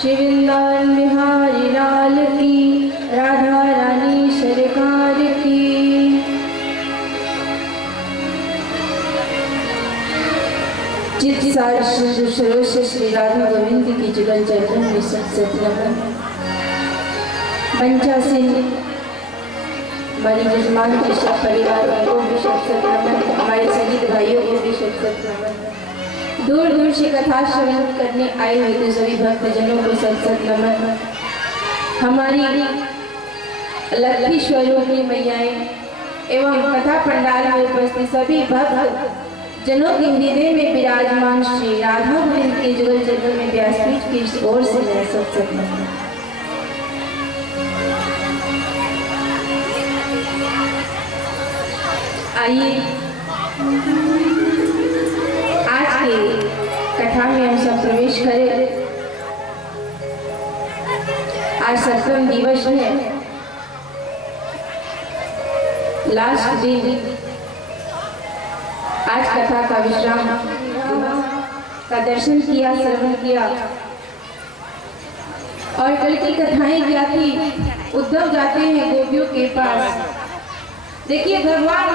श्री वृंदावन बिहारी लाल की, राधा रानी सरकार की। चित सार सिंधु सरोज श्री राधा गोविंद की जुगल चरण में सत सत नमन। पंचासीन हमारी जजमान के सब परिवार को भी सत सत नमन। हमारे संगीत भाइयों को भी सत सत नमन। दूर दूर से कथा श्रवण करने आए हुए तो सभी भक्तजनों को सत सत नमन। हमारी लक्ष्मी स्वरूपी मैयाएं एवं कथा पंडाल में उपस्थित सभी भक्त जनों के हृदय में विराजमान श्री राधा गोविंद के जुगल चरण में व्यासपीठ की ओर से मैं सत सत नमन। आइए आज की कथा में हम सब प्रवेश करें। आज 7वां दिवस है, लास्ट दिन। आज कथा का विश्राम का दर्शन किया, श्रवण किया। और कल की कथाएं क्या थी? उद्धव जाते हैं गोपियों के पास। देखिए, भगवान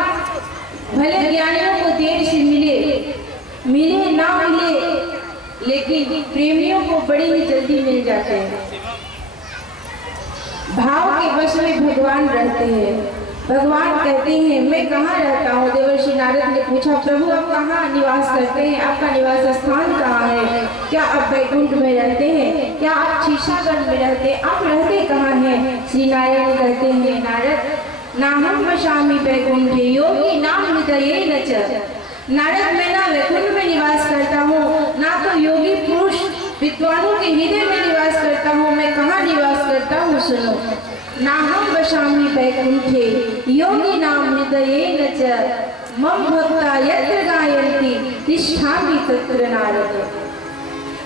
भले ज्ञानियों को देर से मिले ना मिले, लेकिन प्रेमियों को बड़ी ही जल्दी मिल जाते हैं। भाव के वश में भगवान रहते हैं। भगवान कहते हैं, मैं कहाँ रहता हूँ? देवर्षि नारद ने पूछा, प्रभु आप कहाँ निवास करते हैं? आपका निवास स्थान कहाँ है? क्या आप वैकुंठ में रहते हैं? क्या आप शीशागढ़ में रहते हैं? आप रहते कहाँ हैं? श्री नारायण कहते हैं, नारद नाहं वसामि वैकुंठे योगी नाम हृदये न च। नारद, मैं ना वैकुंठ में निवास करता हूँ, ना तो योगी पुरुष विद्वानों के हृदय में निवास करता हूँ। मैं कहाँ निवास करता हूँ? सुनो, नाहं वसामि वैकुंठे योगी नाम हृदये न च मम भक्ता यत्र गायन्ति तिष्ठामि तत्र नारद।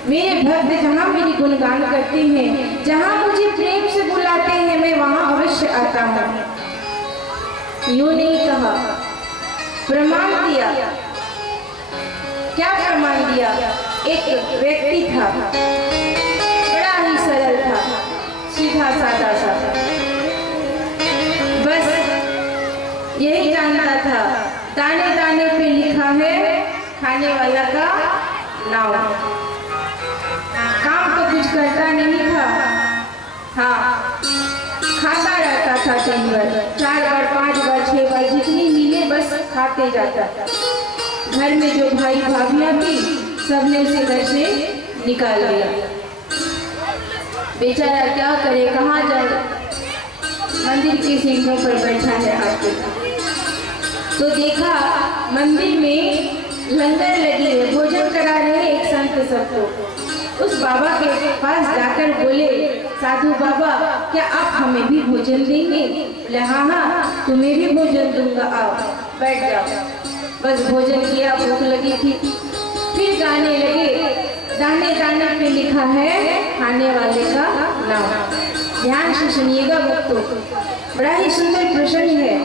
मेरे भक्त जहाँ मेरी गुणगान करते हैं, जहाँ मुझे प्रेम से बुलाते हैं, मैं वहाँ अवश्य आता हूँ। यूं नहीं कहा, प्रमाण दिया। क्या प्रमाण दिया? एक व्यक्ति था, बड़ा ही सरल था, सीधा साधा सा, बस यही जानता था दाने दाने पे लिखा है खाने वाला का नाम। काम तो कुछ करता नहीं था, हाँ खाता रहता था दिन भर, 4 बार 5 बार 6 बार जितनी मिले बस खाते जाता। घर में जो भाई भाभियां थी सबने उसे घर से निकाल दिया। बेचारा क्या करे, कहाँ जाए? मंदिर के सीढ़ियों पर बैठा है आके, तो देखा मंदिर में लंगर लगी है, भोजन करा रहे एक संत सबको। उस बाबा के पास जाकर बोले, साधु बाबा क्या आप हमें भी भोजन देंगे? बोले हाँ हाँ तुम्हें भी भोजन दूंगा, आओ बैठ जाओ। बस भोजन किया, भूख लगी थी, फिर गाने लगे, दाने दाने पे लिखा है खाने वाले का नाम। ध्यान से सुनिएगा भक्तों, बड़ा ही सुंदर प्रश्न है।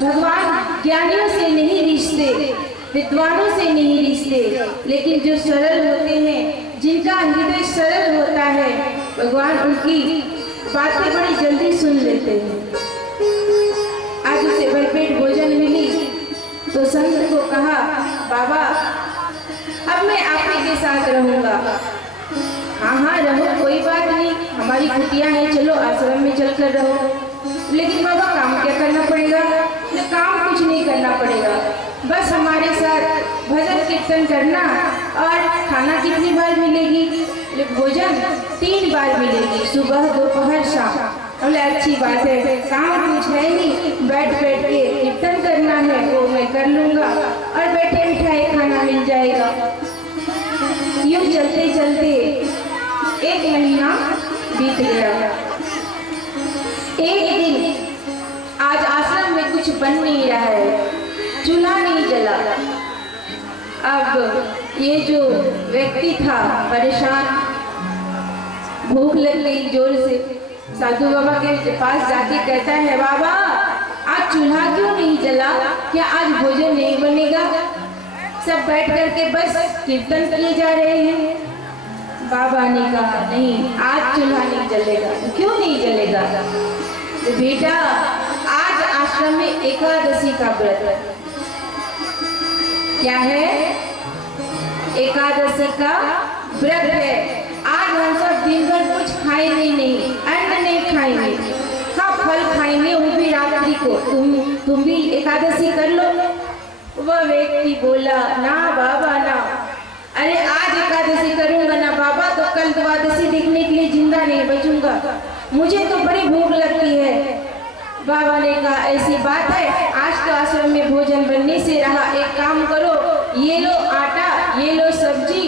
भगवान ज्ञानियों से नहीं रिश्ते, विद्वानों से नहीं रिश्ते, लेकिन जो सरल होते हैं, जिनका हृदय सरल होता है, भगवान उनकी बातें बड़ी जल्दी सुन लेते हैं। आज उसे भरपेट भोजन मिली तो संत को कहा, बाबा अब मैं आप ही के साथ रहूंगा। हाँ हाँ रहो, कोई बात नहीं, हमारी कुटिया है, चलो आश्रम में चलकर रहो। लेकिन बाबा काम क्या करना पड़ेगा? काम कुछ नहीं करना पड़ेगा, बस हमारे साथ भजन कीर्तन करना। और खाना कितनी बार मिलेगी? भोजन 3 बार मिलेगी, सुबह दोपहर शाम। बोले अच्छी बात है, काम कुछ है नहीं, बैठ बैठ के कीर्तन करना है वो मैं कर लूँगा, और बैठे बिठाए खाना मिल जाएगा। यूँ चलते चलते 1 महीना बीत गया। एक दिन आज आश्रम में कुछ बन नहीं रहा है, चूल्हा नहीं जला। अब ये जो व्यक्ति था परेशान, भूख लग गई जोर से, साधु बाबा के पास जाके कहता है, बाबा आज चूल्हा क्यों नहीं जला? क्या आज भोजन नहीं बनेगा? सब बैठ करके बस कीर्तन किए जा रहे हैं। बाबा ने कहा नहीं, आज चूल्हा नहीं जलेगा। क्यों नहीं जलेगा? तो बेटा आज आश्रम में एकादशी का व्रत है। क्या है? एकादशी का व्रत है। आज हम सब दिन भर कुछ खाएंगे नहीं, अन्न नहीं खाएंगे, हाँ फल खाएंगे, वो भी रात्रि को। तुम भी एकादशी कर लो। वह व्यक्ति बोला ना बाबा ना, अरे आज एकादशी करूंगा ना बाबा तो कल द्वादशी देखने के लिए जिंदा नहीं बचूंगा, मुझे तो बड़ी भूख लगती है। बाबा ने कहा ऐसी बात है, आज तो आश्रम में भोजन बनने से रहा, एक काम करो, ये लो आटा, ये लो सब्जी,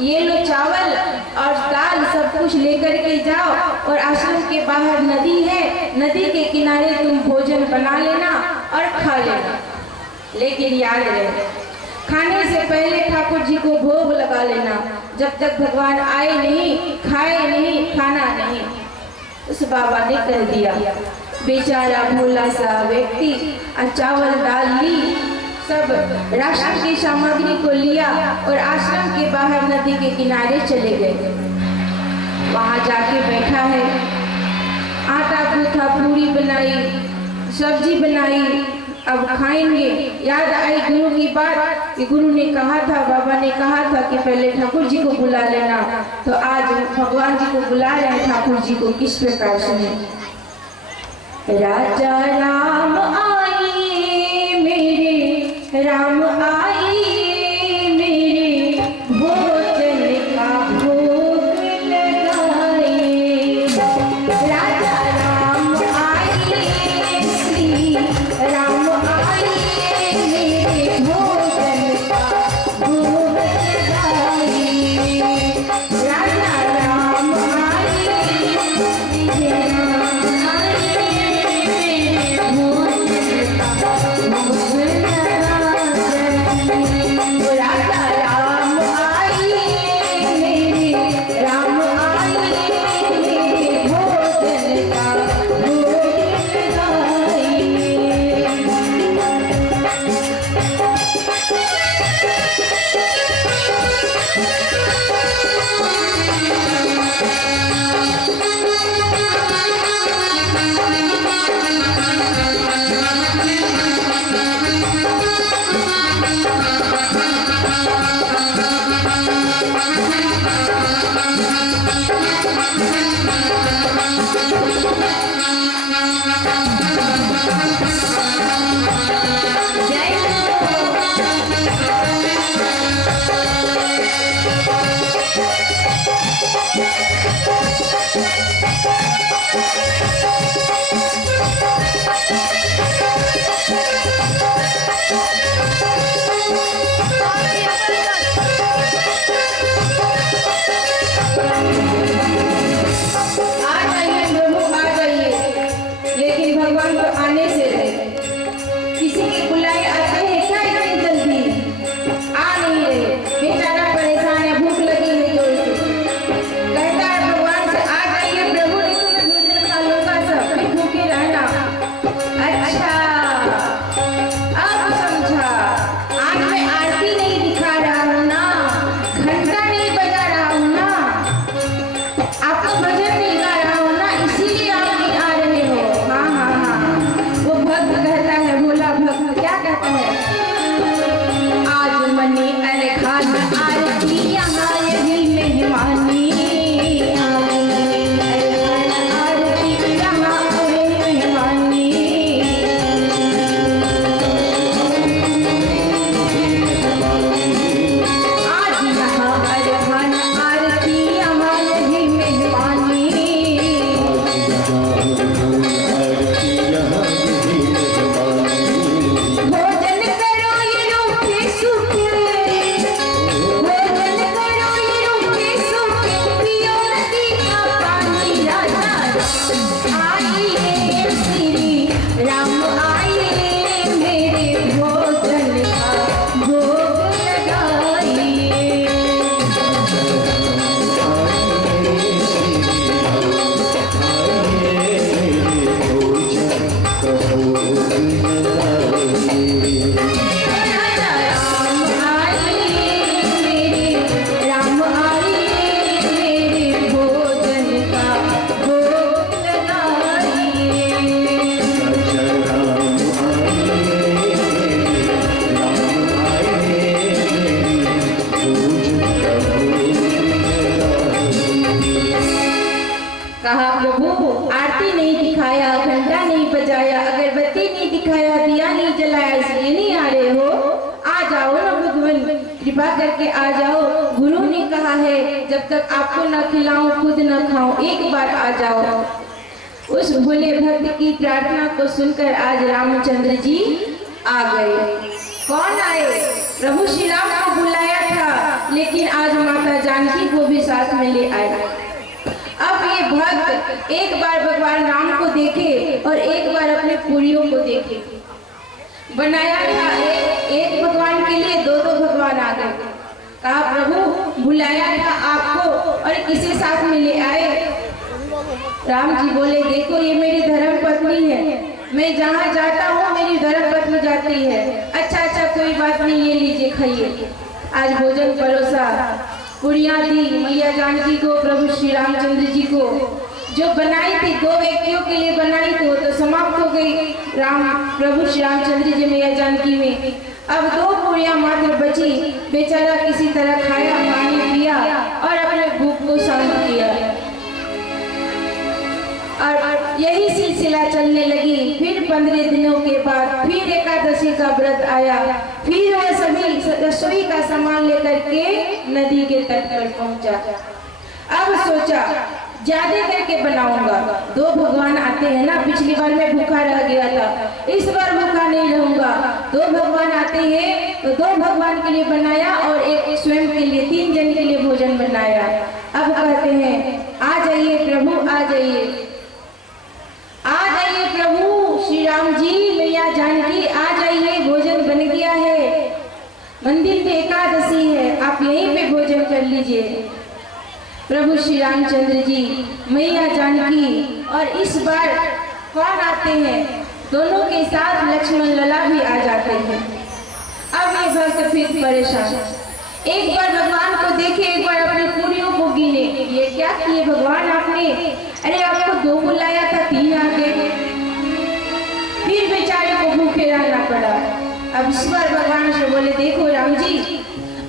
ये लो चावल और दाल, सब कुछ लेकर के जाओ और आश्रम के बाहर नदी है, नदी के किनारे तुम भोजन बना लेना और खा लेना। लेकिन याद रहे, खाने से पहले ठाकुर जी को भोग लगा लेना, जब तक भगवान आए नहीं, खाए नहीं, खाना नहीं। उस बाबा ने कर दिया। बेचारा भोला सा व्यक्ति चावल दाल ली, सब राशन की सामग्री को लिया और आश्रम के बाहर नदी के किनारे चले गए। वहां जाके बैठा है, आटा गूथा, पूरी बनाई, सब्जी बनाई, अब खाएंगे। याद आई गुरु की बात कि गुरु ने कहा था, बाबा ने कहा था कि पहले ठाकुर जी को बुला लेना, तो आज भगवान जी को बुला रहे हैं। ठाकुर जी को किस प्रकार सुने? राजा राम आए मेरे, राम आए मेरे, भोजन का भोग लगाए। राजा राम आए श्री राम आए मेरे, भोजन का भोग लगाए। राजा राम आए श्री राम आए, भोजन का भोग लगाए। कहा प्रभु आरती नहीं दिखाया, घंटा नहीं बजाया, अगरबत्ती नहीं दिखाया, दिया नहीं जलाया, इसलिए नहीं आ रहे हो। आ जाओ ना भगवान, कृपा करके आ जाओ। गुरु ने कहा है जब तक आपको न खिलाऊं खुद न खाऊं, एक बार आ जाओ। उस भोले भक्त की प्रार्थना को सुनकर आज रामचंद्र जी आ गए। कौन आए? प्रभु श्री राम को बुलाया था, लेकिन आज माता जानकी को भी साथ में ले आए। अब ये भक्त एक बार भगवान राम को देखे और एक बार अपने पुरियों को देखे। बनाया था एक भगवान के लिए दो भगवान आ गए। कहा प्रभु बुलाया था आपको और किसे साथ में ले आए? राम जी बोले देखो ये मेरी धर्म पत्नी है, मैं जहाँ जाता हूँ मेरी धर्म पत्नी जाती है। अच्छा कोई बात नहीं, ये लीजिए खाइए। आज भोजन परोसा, पुड़ियाँ दी मैया जानकी को, प्रभु श्री रामचंद्र जी को। जो बनाई थी 2 व्यक्तियों के लिए बनाई थी वो तो समाप्त हो गई प्रभु श्री रामचंद्र जी मैया जानकी में। अब 2 पुड़ियाँ मात्र बची। बेचारा किसी तरह खाया, पानी पिया और अपने भूख को शांत किया। और यही सिलसिला चलने लगी। फिर 15 दिनों के बाद फिर एकादशी का व्रत आया। फिर वह सभी रसोई का सामान लेकर के नदी के तट पर पहुंचा। अब सोचा ज्यादा करके बनाऊंगा, 2 भगवान आते हैं ना, पिछली बार मैं भूखा रह गया था, इस बार भूखा नहीं रहूंगा। 2 भगवान आते हैं तो 2 भगवान के लिए बनाया और एक स्वयं के लिए, 3 जन के लिए भोजन बनाया। अब कहते हैं आ जाइए प्रभु, आ जाइए प्रभु श्री राम जी मैया जानकी, आ जाइए, भोजन बन गया है। मंदिर पे एकादशी है, आप यहीं पे भोजन कर लीजिए। प्रभु श्री रामचंद्र जी मैया जानकी और इस बार कौन आते हैं? दोनों के साथ लक्ष्मण लला भी आ जाते हैं। अब ये भक्त फिर परेशान, एक बार भगवान को देखे, एक बार अपनी पूरियों को गिने। ये क्या किए भगवान आपने? अरे आपको 2 बुलाया था, 3 आ गए। फिर बेचारे को भूखे रहना पड़ा। अब इस बार भगवान से बोले देखो राम जी,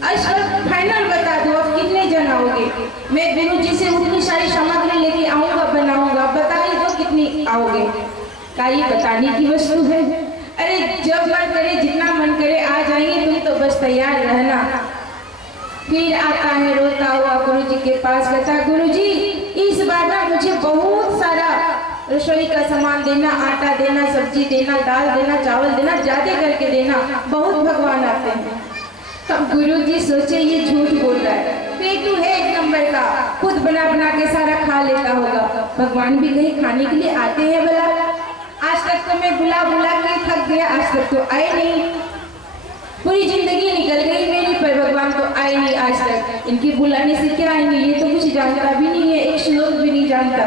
इस वक्त फाइनल बता दो अब कितने जन आओगे? मैं गुरु जी से उतनी सारी सामग्री लेके आऊंगा, बनाऊंगा, बता ही दो कितनी आओगे। का ये बताने की वस्तु है? अरे जब मन करे, जितना मन करे आ जाएंगे, तुम तो बस तैयार रहना। फिर आता है रोता हुआ गुरु जी के पास, कहता गुरु जी इस बार ना मुझे बहुत सारा रसोई का सामान देना, आटा देना, सब्जी देना, दाल देना, चावल देना, ज्यादा करके देना, बहुत भगवान आते हैं। तब गुरु जी सोचे ये झूठ बोल रहा है, पेटू है 1 नंबर का, खुद बना बना के सारा खा लेता होगा। भगवान भी कहीं खाने के लिए आते हैं भला? आज तक तो मैं बुला के थक गया, आज तक तो आए नहीं। पूरी जिंदगी निकल गई मेरी, पर भगवान तो आए नहीं आज तक। इनकी बुलाने से क्या आएंगे? ये तो कुछ जानता भी नहीं है, एक श्लोक भी नहीं जानता।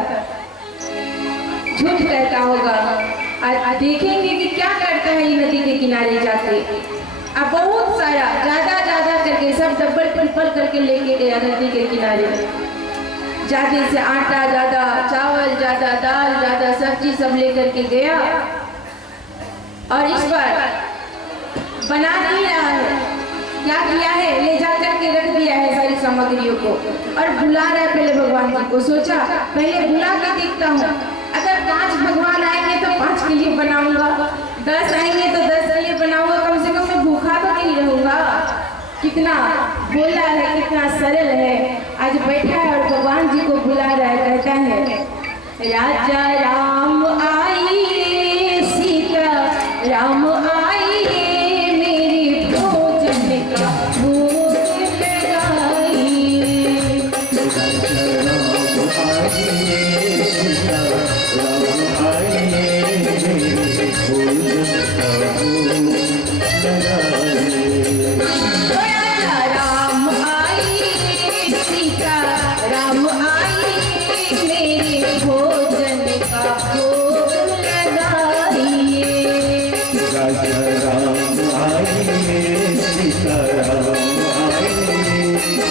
झूठ कहता होगा। आज देखेंगे कि क्या करता है ये नदी के किनारे जाके। अब बहुत सारा ज्यादा करके सब डबल ट्रिपल करके लेके गया नदी के किनारे। ज्यादा से आटा, ज्यादा चावल, ज्यादा दाल, ज्यादा सब्जी सब लेकर के गया। और इस बार बना नहीं रहा है, क्या किया है? ले जाकर के रख दिया है सारी सामग्रियों को और बुला रहा है पहले भगवान जी को। सोचा पहले बुला के देखता हूँ, अगर 5 भगवान आएंगे तो 5 के लिए बनाऊंगा, 10 आएंगे तो 10 के लिए बनाऊंगा, कम से कम मैं भूखा तो नहीं रहूंगा। कितना बोला है, कितना सरल है। आज बैठा है और भगवान जी को बुला रहा है, कहता है राजा राम आइए, सीता राम आइए, मेरी भोजन का भोग लगाइए। राम आइए, सीता राम आइए, मेरे भोजन का भोग लगाइए। राजा राम आइए, सीता राम आइए,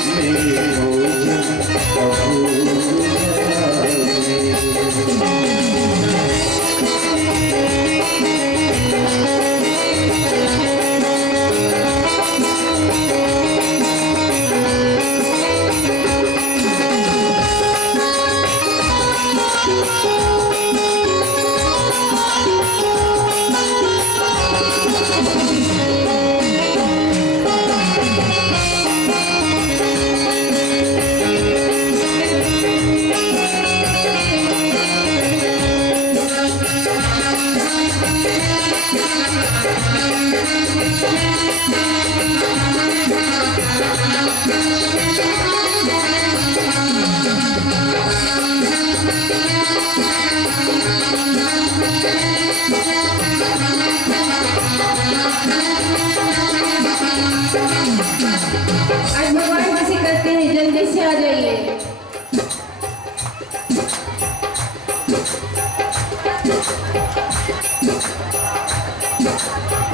मेरे भोजन का भोग लगाइए।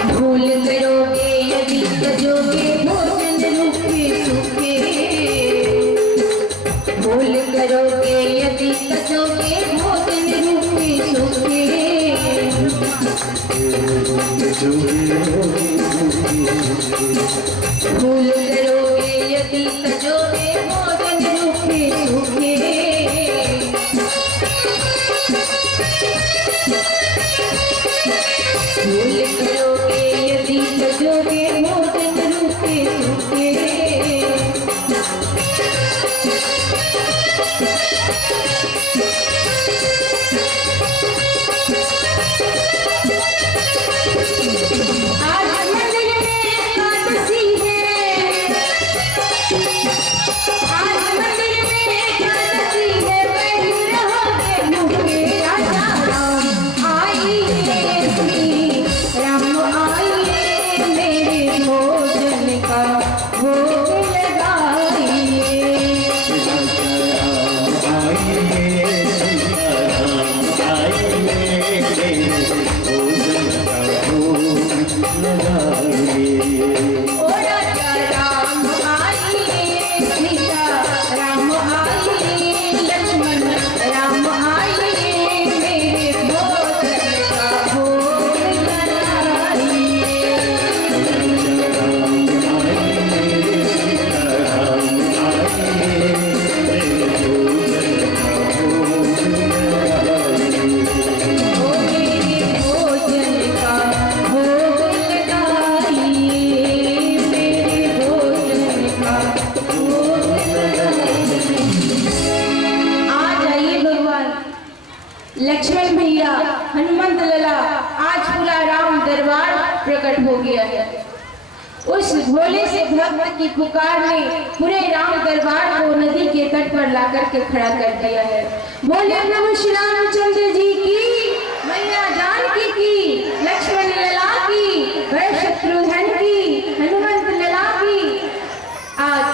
भूल करोगे यदि तजोगे भोजन रूखे सूखे, भूल करोगे यदि तजोगे भोजन रूखे सूखे, भूल करोगे यदि तजोगे भोजन रूखे सूखे, भूल करोगे यदि तजोगे भोजन रूखे सूखे, आज मंदिर में एकादशी है, आज मंदिर में एकादशी है, बैठे रहोगे भूखे राजा राम आइए, राम आइए मेरे भोजन का भोग लगाइए, ओ राजा राम आइए, सीता राम आइए, लक्ष्मण राम आइए मेरे भोजन का भोग लगाइए, ओ मेरे भोजन का भोग लगाइए, मेरे भोजन का भोग लगाइए। आज आइए भगवान लक्ष्मण भैया, हनुमंत लला, आज पूरा राम दरबार प्रकट हो गया है। उस भोले से भक्त की पुकार ने पूरे राम दरबार को नदी के तट पर लाकर के खड़ा कर दिया है। बोले प्रभु श्री रामचंद्र जी की, मैया जानकी की, लक्ष्मण लला की, भरत शत्रुघ्न की, हनुमंत लला की। आज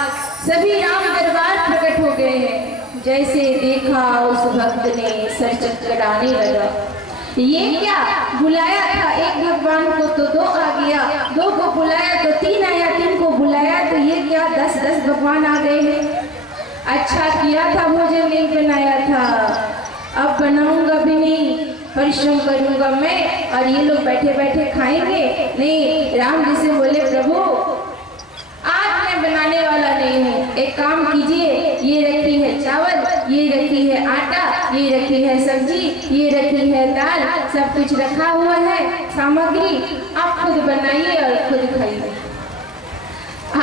सभी राम दरबार प्रकट हो गए हैं। जैसे देखा उस भक्त ने सर चकराने लगा, ये क्या बुलाया था एक भगवान को तो दो आ गया, दो को बुलाया तो तीन आया, तीन को बुलाया तो ये क्या 10-10 भगवान आ गए हैं। अच्छा किया था भोजन नहीं बनाया था, अब बनाऊंगा भी नहीं, परिश्रम करूंगा मैं और ये लोग बैठे बैठे खाएंगे नहीं। राम जी से बोले प्रभु आज मैं बनाने वाला नहीं हूँ, एक काम कीजिए, ये रखी है चावल, ये रखी है आटा, ये रखी है सब्जी, ये रखी है दाल, सब कुछ रखा हुआ है सामग्री, आप खुद बनाइए और खुद खाइए।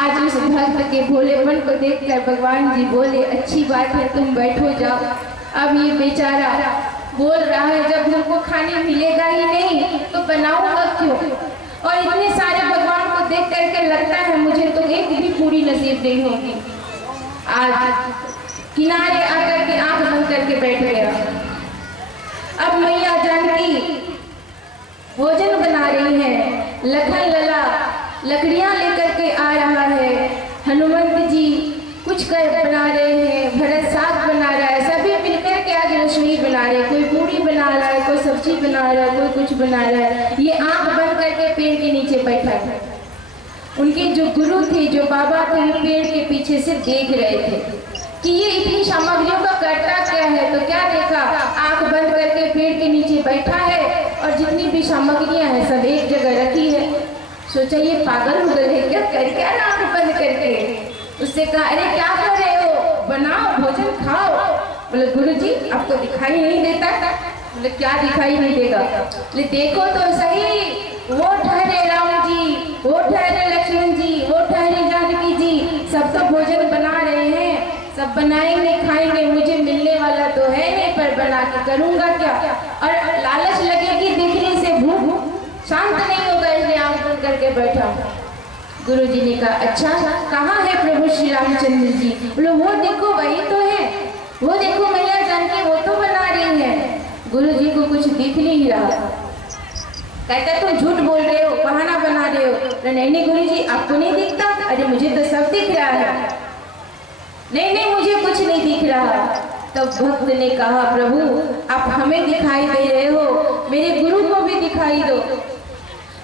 आज उस भक्त के भोलेपन को देखकर भगवान जी बोले अच्छी बात है तुम बैठो जाओ। अब ये बेचारा बोल रहा है जब हमको खाने मिलेगा ही नहीं तो बनाऊंगा क्यों, और इतने सारे भगवान को देख करके लगता है मुझे तो एक भी पूरी नसीब नहीं होगी। आज किनारे आकर के आंख बंद करके बैठ गया। अब मैया जानकी भोजन बना रही है, लखन लला लकड़ियां लेकर के आ रहा है, हनुमंत जी कुछ कर बना रहे हैं, भरत साग बना रहा है, सभी मिलकर के आज रसोई बना रहे हैं, कोई पूरी बना रहा है, कोई सब्जी बना रहा है, कोई कुछ बना रहा है। ये आंख बंद करके पेड़ के नीचे बैठा था। उनके जो गुरु थे, जो बाबा थे, वो पेड़ के पीछे से देख रहे थे कि ये इतनी सामग्रियों का करता क्या है। तो क्या देखा, आंख बंद करके पेड़ के नीचे बैठा है और जितनी भी सामग्रियां हैं सब एक जगह रखी है। सोचा ये पागल हो गए क्या, कर क्या आंख बंद करके। उससे कहा अरे क्या कर रहे हो, बनाओ भोजन खाओ। बोले गुरु जी आपको दिखाई नहीं देता। बोले क्या दिखाई नहीं देगा। बोले देखो तो सही, वो ठहरे राम जी, वो ठहरे लक्ष्मण जी, वो ठहरे जानकी जी, सब तो भोजन बना रहे हैं, सब बनाएंगे खाएंगे, मुझे मिलने वाला तो है नहीं, पर बना के करूंगा क्या। और लालच लगेगी देखने से, भूख शांत नहीं होगा, इसलिए आंख बंद करके बैठा। गुरु जी ने कहा अच्छा कहाँ है प्रभु श्री रामचंद्र जी। बोलो वो देखो वही तो है, वो देखो मैया जानकी वो तो बना रही है। गुरु जी को कुछ दिख नहीं रहा। कहता तुम झूठ बोल रहे हो, बहाना बना रहे हो। नहीं नहीं गुरु जी आपको नहीं दिखता। अरे मुझे तो सब दिख रहा है। नहीं नहीं मुझे कुछ नहीं दिख रहा। तब भक्त ने कहा, प्रभु आप हमें दिखाई दे रहे हो, मेरे गुरु को भी दिखाई दो,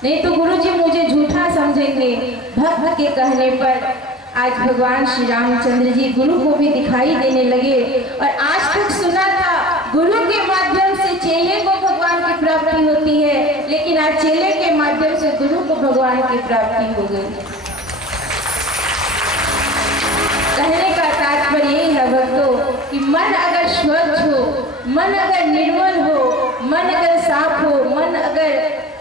नहीं तो गुरु जी मुझे झूठा समझेंगे। भक्त के कहने पर आज भगवान श्री रामचंद्र जी गुरु को भी दिखाई देने लगे। और आज तक सुना था गुरु के माध्यम से चेले को भगवान की प्राप्ति होती है, लेकिन आज चेले के माध्यम से गुरु को भगवान की प्राप्ति हो गई। कहने का तात्पर्य यही है भक्तों कि मन अगर स्वच्छ हो, मन अगर निर्मल हो, मन अगर साफ हो, मन अगर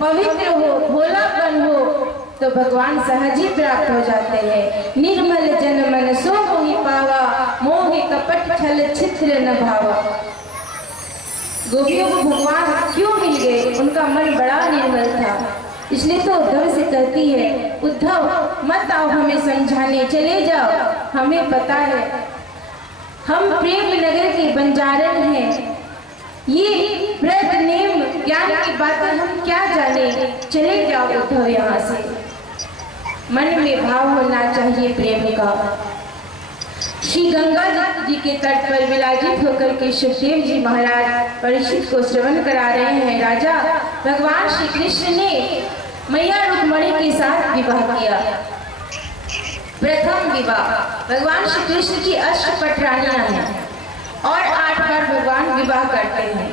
पवित्र हो, भोलापन हो, तो भगवान सहज ही प्राप्त हो जाते हैं। निर्मल जन मन सो मोहि पावा, मोहि कपट छल छिद्र न भावा। गोपियों को भगवान क्यों मिल गए? उनका मन बड़ा निर्मल था, इसलिए तो उद्धव से कहती है, उद्धव मत आओ हमें समझाने, चले जाओ, हमें पता है, हम प्रेम नगर के बंजारन हैं, ये व्रत नेम ज्ञान की बातें हम क्या जाने, चले जाओ उद्धव यहाँ से। मन में भाव होना चाहिए प्रेम का। श्री गंगा जी के तट पर विराजित होकर के सुखदेव जी महाराज परीक्षित को श्रवण करा रहे हैं। राजा भगवान श्री कृष्ण ने मैया रुक्मिणी के साथ विवाह किया। प्रथम विवाह भगवान श्री कृष्ण की अष्टपट रानियां हैं और 8 बार भगवान विवाह करते हैं।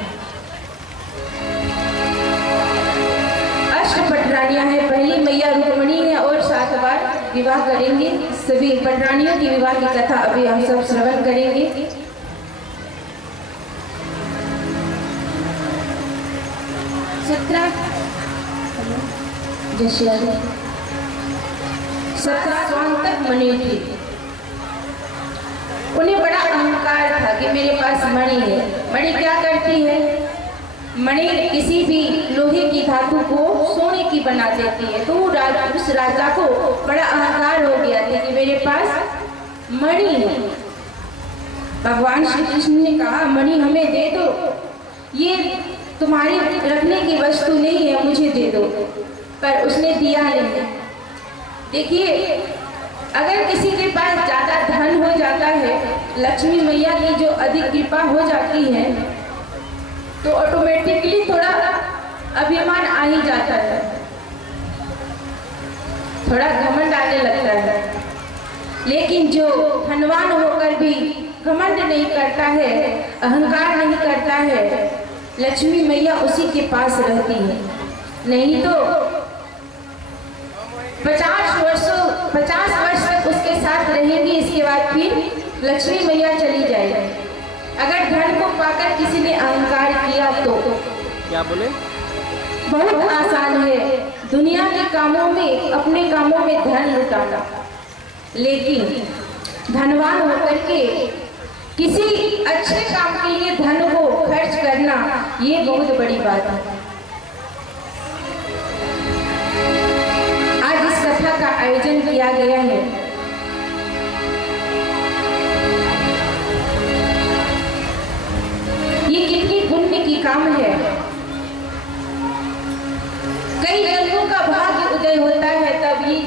अष्टपट रानियां हैं, पहली मैया रुक्मिणी है और 7 बार विवाह करेंगे। सभी पटरानियों की विवाह की कथा अभी हम सब श्रवण करेंगे। सत्रह स्वांतक मणि थी। उन्हें बड़ा अहंकार था कि मेरे पास मणि है। मणि क्या करती है? मणि किसी भी लोहे की धातु को सोने की बना देती है। तो उस राजा को बड़ा अहंकार हो गया था कि मेरे पास मणि है। भगवान श्री कृष्ण ने कहा, मणि हमें दे दो, ये तुम्हारी रखने की वस्तु नहीं है, मुझे दे दो। पर उसने दिया नहीं। देखिए, अगर किसी के पास ज्यादा धन हो जाता है, लक्ष्मी मैया की जो अधिक कृपा हो जाती है, तो ऑटोमेटिकली थोड़ा अभिमान आ ही जाता है, थोड़ा घमंड आने लगता है। लेकिन जो धनवान होकर भी घमंड नहीं करता है, अहंकार नहीं करता है, लक्ष्मी मैया उसी के पास रहती है। नहीं तो 50 वर्ष तक उसके साथ रहेंगी, इसके बाद फिर लक्ष्मी मैया चली जाएगी। अगर धन को पाकर किसी ने अहंकार किया तो क्या बोले? बहुत आसान है दुनिया के कामों में, अपने कामों में धन लुटाना, लेकिन धनवान होकर के किसी अच्छे काम के लिए धन को खर्च करना, ये बहुत बड़ी बात है। आज इस कथा का आयोजन किया गया है। ये कितनी पुण्य की काम है। कई जन्मों का भाग्य उदय होता है, तब ही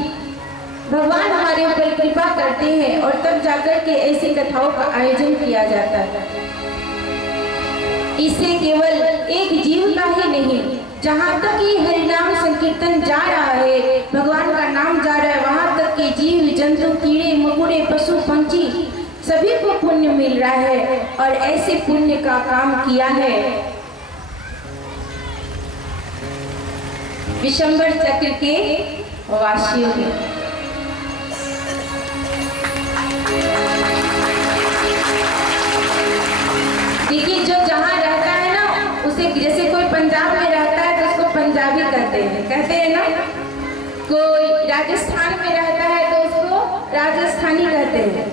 भगवान हमारे ऊपर कृपा करते हैं और तब जाकर के ऐसी कथाओं का आयोजन किया जाता है। इससे केवल एक जीव का ही नहीं, जहाँ तक ये हरिनाम संकीर्तन जा रहा है, भगवान का नाम जा रहा है, वहां तक के जीव जंतु, कीड़े मकोड़े, पशु पक्षी, सभी को पुण्य मिल रहा है। और ऐसे पुण्य का काम किया है विशंबर चक्र के वासियों ने। देखिए, जो जहाँ रहता है ना, उसे, जैसे कोई पंजाब में रहता है तो उसको पंजाबी कहते हैं ना। कोई राजस्थान में रहता है तो उसको राजस्थानी कहते हैं।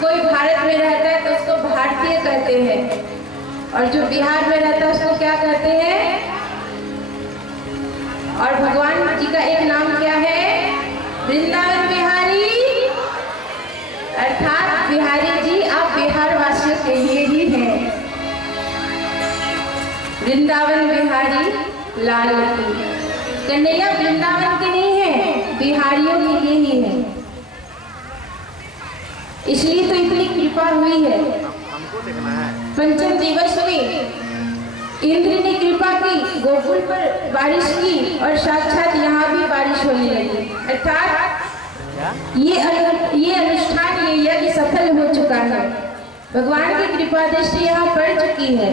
कोई भारत में रहता है तो उसको भारतीय कहते हैं। और जो बिहार में रहता है उसको क्या कहते हैं? और भगवान जी का एक नाम क्या है? वृंदावन बिहारी, अर्थात बिहारी जी आप बिहार वासियों के लिए ही हैं। वृंदावन बिहारी लाल की। कन्हैया वृंदावन के नहीं है, बिहारियों के लिए ही है। इसलिए तो इतनी कृपा हुई है। हमको देखना है। पंचम दिवस में इंद्र ने कृपा की, गोकुल पर बारिश की और साक्षात यहाँ भी बारिश होने लगी। अर्थात ये अनुष्ठान, ये यज्ञ सफल हो चुका है। भगवान की कृपा दृष्टि यहाँ पड़ चुकी है।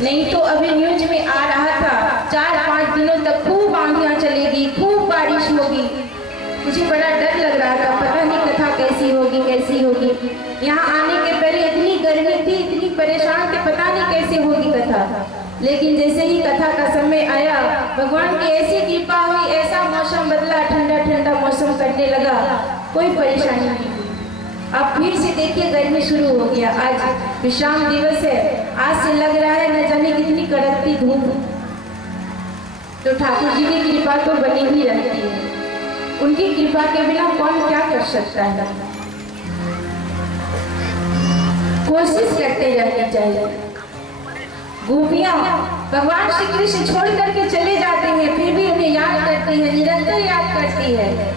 नहीं तो अभी न्यूज में आ रहा था 4-5 दिनों तक खूब आंधियां चलेगी, खूब बारिश होगी। मुझे बड़ा डर लग रहा था, पता नहीं कथा कैसी होगी कैसी होगी। यहाँ आने के पहले इतनी गर्मी थी, इतनी परेशान थे, पता नहीं कैसे होगी कथा। लेकिन जैसे ही कथा का समय आया, भगवान की ऐसी कृपा हुई, ऐसा मौसम बदला, ठंडा ठंडा मौसम करने लगा, कोई परेशानी नहीं। अब फिर से देखिए गर्मी शुरू हो गया। आज विश्राम दिवस है, आज से लग रहा है न जाने कितनी कड़कती धूप। तो ठाकुर जी की कृपा तो बनी ही रहती है, उनकी कृपा के बिना कौन क्या कर सकता है। कोशिश करते रहनी चाहिए। गोपियां भगवान श्री कृष्ण छोड़ करके चले जाते हैं, फिर भी उन्हें याद करती है, निरंतर याद करती है।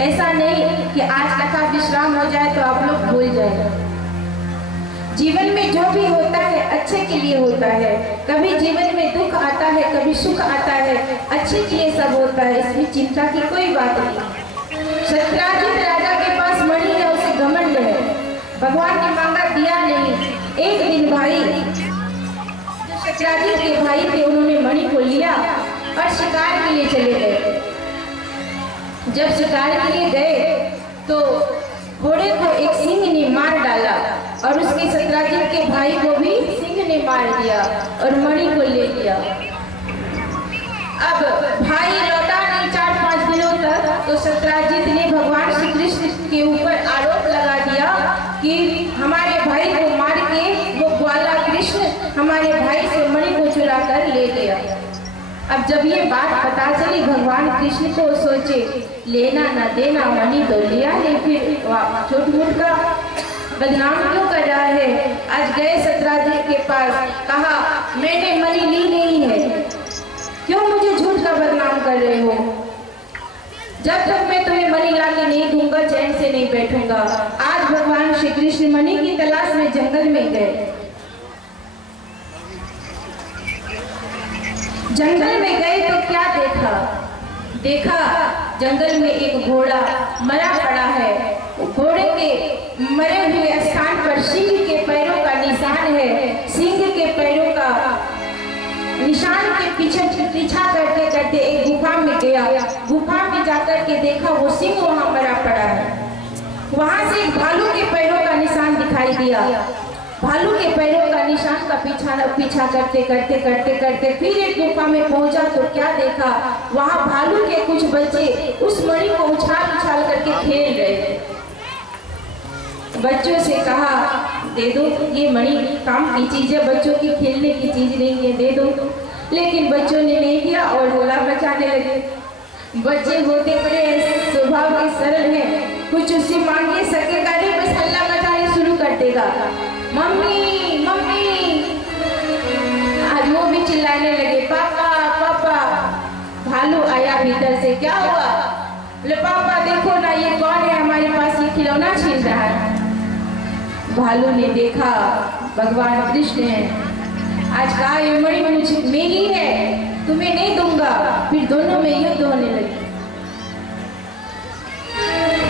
ऐसा नहीं कि आज कथा विश्राम हो जाए तो आप लोग भूल जाए। जीवन में जो भी होता है अच्छे के लिए होता है। कभी जीवन में दुख आता है, कभी सुख आता है, अच्छे के लिए सब होता है, इसमें चिंता की कोई बात नहीं। सत्यराजित राजा के पास मणि है, उसे घमंड है, भगवान ने मांगा दिया नहीं। एक दिन भाई, जो सत्यराजित के भाई थे, उन्होंने मणि को लिया और शिकार के लिए चले गए। जब शिकार के लिए गए तो घोड़े को एक सिंह ने मार डाला और उसके सत्यराजित के भाई को भी सिंह ने मार दिया और मणि को ले लिया। अब भाई लौटा नहीं 4-5 दिनों तक, तो सत्यराजित ने भगवान श्री कृष्ण के ऊपर आरोप लगा दिया कि हमारे भाई को मार के वो ग्वाला कृष्ण हमारे भाई से मणि को चुरा कर ले गया। अब जब ये बात पता चली, भगवान कृष्ण को सोचे लेना ना देना, मणि तो लिया नहीं, फिर झूठ मूठ का बदनाम क्यों कर रहा है। आज गए सत्यराजित के पास, कहा मैंने मणि ली नहीं है, क्यों मुझे झूठ का बदनाम कर रहे हो। जब तक मैं तुम्हें मणि ला के नहीं दूंगा चैन से नहीं बैठूंगा। आज भगवान श्री कृष्ण मणि की तलाश में जंगल में गए। जंगल में गए तो क्या देखा जंगल में एक घोड़ा मरा पड़ा है। घोड़े के मरे हुए स्थान पर सिंह के पैरों का निशान है। सिंह के पैरों का निशान के पीछा करते करते एक गुफा में गया। गुफा में जाकर के देखा वो सिंह वहां मरा पड़ा है। वहां से एक भालू के पैरों का निशान दिखाई दिया। भालू के पैरों का निशान का पीछा करते फिर एक गुफा में पहुंचा तो क्या देखा, वहां भालू के कुछ बच्चे उस मणि को उछाल करके खेल रहे थे। बच्चों से कहा दे दो, ये मणि काम की चीज है, बच्चों की खेलने की चीज नहीं है, दे दो। लेकिन बच्चों ने नहीं दिया और होला मचाने लगे। बच्चे होते बड़े स्वभाव के सरल हैं, कुछ उससे मांगे सकेगा नहीं, बस हल्ला मचाने शुरू कर देगा। मम्मी मम्मी, आज वो भी चिल्लाने लगे पापा पापा। भालू आया भीतर से, क्या हुआ? बोले पापा देखो ना, ये कौन है हमारे पास ये खिलौना छीन रहा है। भालू ने देखा भगवान कृष्ण है। आज कहा ये मणि मुझे मेरी है, तुम्हें नहीं दूंगा। फिर दोनों में युद्ध होने लगी।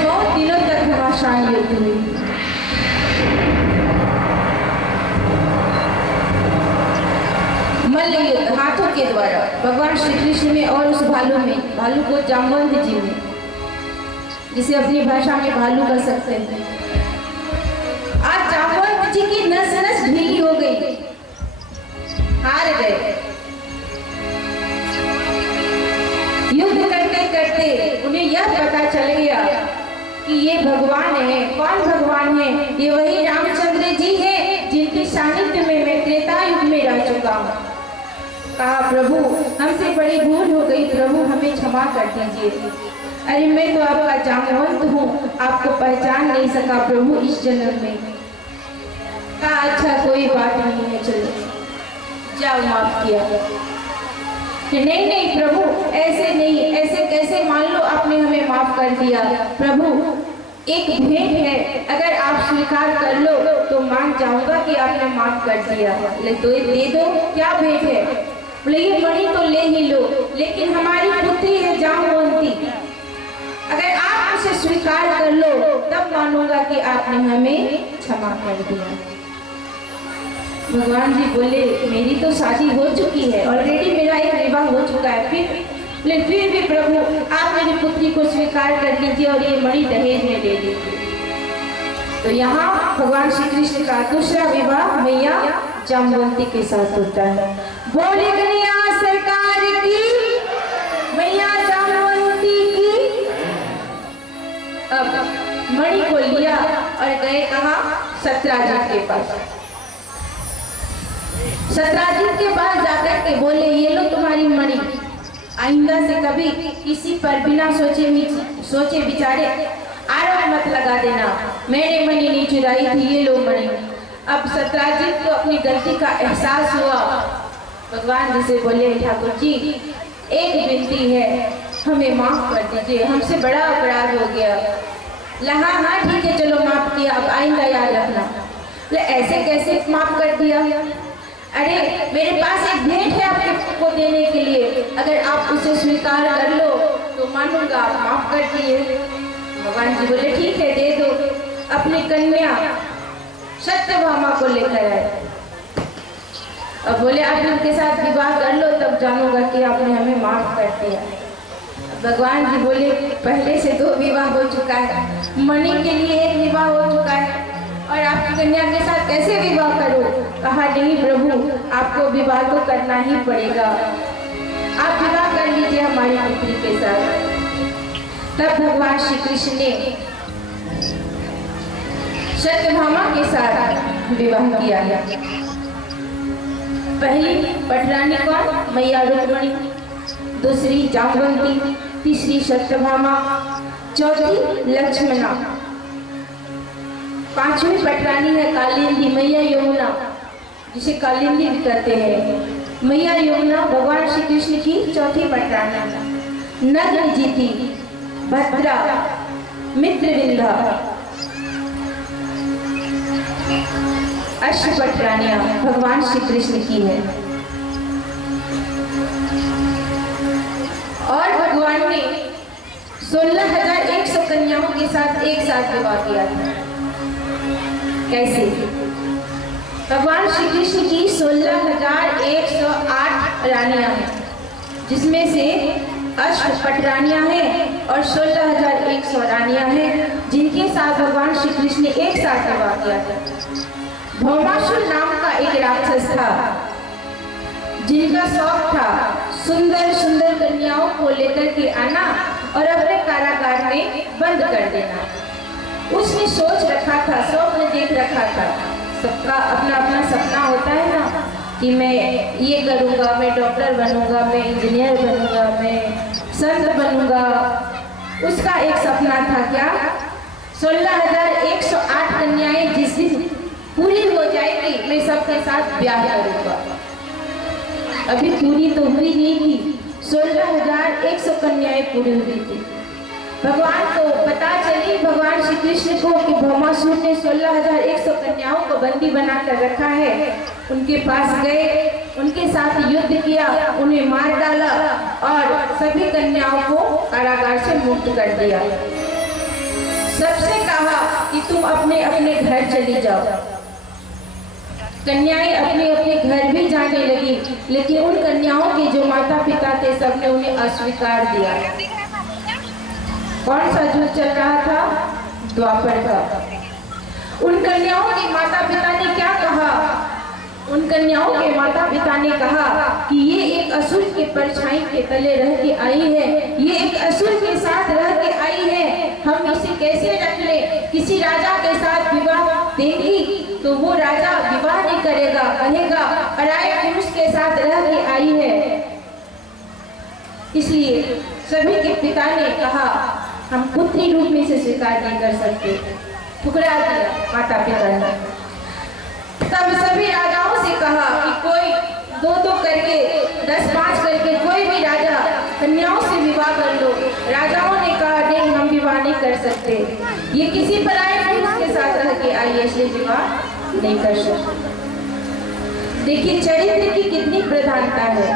बहुत दिनों तक घमासान युद्ध हुई। मल्ल युद्ध हाथों के द्वारा भगवान श्री कृष्ण में और उस भालू में। भालू को जामवंत जी में, जिसे अपनी भाषा में भालू कर सकते हैं। आज जामवंत जी की नस नस ढीली हो गई, हार गए। युद्ध करते करते उन्हें यह पता चल गया कि ये भगवान है। कौन भगवान है? ये वही रामचंद्र जी है जिनके सानिध्य में मैं त्रेता युग में रह चुका हूँ। कहा प्रभु हमसे बड़ी भूल हो गई, प्रभु हमें क्षमा कर दीजिए। अरे मैं तो आपका जामवंत हूँ, आपको पहचान नहीं सका प्रभु इस जन्म में। कहा अच्छा कोई बात नहीं है, चलो जाओ, माफ किया। नहीं नहीं प्रभु, ऐसे नहीं, ऐसे कैसे मान लो आपने हमें माफ कर दिया। प्रभु एक भेंट है, अगर आप स्वीकार कर लो तो मान जाऊंगा कि आपने माफ कर दिया। ले तो दे दो, क्या भेंट है? बोले ये मणि तो ले ही लो, लेकिन हमारी पुत्री है जामवंती, अगर आप उसे स्वीकार कर लो तब मानूंगा कि आपने हमें क्षमा कर दिया। भगवान जी बोले मेरी तो शादी हो चुकी है, ऑलरेडी मेरा एक विवाह हो चुका है, फिर भी प्रभु आप मेरी पुत्री को स्वीकार कर लीजिए और ये मणि दहेज में दे दीजिए। तो यहाँ भगवान श्री कृष्ण का दूसरा विवाह मैया जामवंती के साथ होता है। बोले कन्हैया सरकार की, मैया जामवंती की। अब मणि को लिया और गए कहाँ? सत्राजित के पास। सत्राजित के पास जाकर के बोले ये लो तुम्हारी मणि, आइंदा से कभी किसी पर बिना सोचे विचारे आरोप मत लगा देना, मैंने मणि नहीं चुराई थी, ये लो मणि। अब सत्राजित को अपनी गलती का एहसास हुआ, भगवान जी से बोले ठाकुर जी एक विनती है, हमें माफ कर दीजिए, हमसे बड़ा अपराध हो गया। हाँ ठीक है चलो माफ किया, अब आइंदा याद रखना। ऐसे कैसे माफ कर दिया? अरे मेरे पास एक भेंट है आपको देने के लिए, अगर आप उसे स्वीकार कर लो तो मानूंगा, आप माफ कर दिए। भगवान जी बोले ठीक है दे दो। अपनी कन्या सत्यभामा को लेकर आए। अब बोले आप उनके साथ विवाह कर लो तब जानूंगा कि आपने हमें माफ कर दिया। भगवान जी बोले पहले से 2 विवाह हो चुका है, मणि के लिए 1 विवाह हो चुका है और आपकी कन्या के साथ कैसे विवाह करो? कहा नहीं प्रभु आपको विवाह तो करना ही पड़ेगा, आप विवाह कर लीजिए हमारी पुत्री के साथ। तब भगवान श्री कृष्ण ने सत्यभामा के साथ विवाह किया। पहली पटरानी कौन? मैया रुक्मिणी, दूसरी जामवंती, तीसरी सत्यभामा, चौथी लक्ष्मणा, 5वीं पटरानी है कालिंदी, मैया यमुना, जिसे कालिंदी भी कहते हैं। मैया यमुना भगवान श्री कृष्ण की चौथी पटरानी। नग्नजिति, भद्रा, मित्रविंदा, अष्टपटरानियां भगवान श्री कृष्ण की है। और भगवान ने 16,100 कन्याओं के साथ एक साथ विवाह किया था। कैसे? भगवान श्री कृष्ण की 16,108 रानियां हैं, जिसमें से अष्टपटरानियां हैं और 16,100 रानियां हैं, जिनके साथ भगवान श्री कृष्ण ने एक साथ विवाह किया था। भौमासुर नाम का एक राक्षस था, जिनका शौक था सुंदर सुंदर कन्याओं को लेकर के आना और अपने कारागार में बंद कर देना। उसने सोच रखा था, स्वप्न देख रखा था, सबका अपना अपना सपना होता है ना कि मैं ये करूँगा, मैं डॉक्टर बनूंगा, मैं इंजीनियर बनूंगा, मैं संत बनूंगा। उसका एक सपना था क्या? 16,108 कन्याएं जिस दिन पूरी हो जाएगी मैं सबके साथ ब्याह करूंगा। अभी पूरी तो हुई नहीं थी, 16,100 कन्याएं पूरी हुई थी। भगवान को पता चली, भगवान श्री कृष्ण को, कि भौमासुर ने 16,100 कन्याओं को बंदी बनाकर रखा है। उनके पास गए, उनके साथ युद्ध किया, उन्हें मार डाला और सभी कन्याओं को कारागार से मुक्त कर दिया। सबसे कहा कि तुम अपने अपने घर चली जाओ। कन्याएं अपने अपने घर भी जाने लगी, लेकिन उन कन्याओं के जो माता पिता थे सबने उन्हें अस्वीकार दिया। कौन सा युद्ध चल रहा था? द्वापर का। उन कन्याओं के माता पिता ने क्या कहा? उन कन्याओं के माता पिता ने कहा कि ये एक असुर के परछाई के तले रह के आई है, ये एक असुर के साथ रह के आई है, हम इसे कैसे रख ले? किसी राजा के साथ विवाह देगी तो वो राजा विवाह नहीं करेगा, कहेगा पराये पुरुष के साथ रह के आई है। इसलिए सभी के पिता ने कहा हम पुत्री रूप में इसे स्वीकार नहीं कर सकते, ठुकरा दिया माता पिता ने। तब सभी राजाओं से कहा कि कोई 2-2 करके, 10-5 करके कोई भी राजा कन्याओं से विवाह कर लो। राजाओं ने कहा नहीं, हम विवाह नहीं कर सकते, ये किसी पराये पुरुष के साथ रह के आई है, इसलिए विवाह नहीं कर सकते। देखिए चरित्र की कितनी प्रधानता है।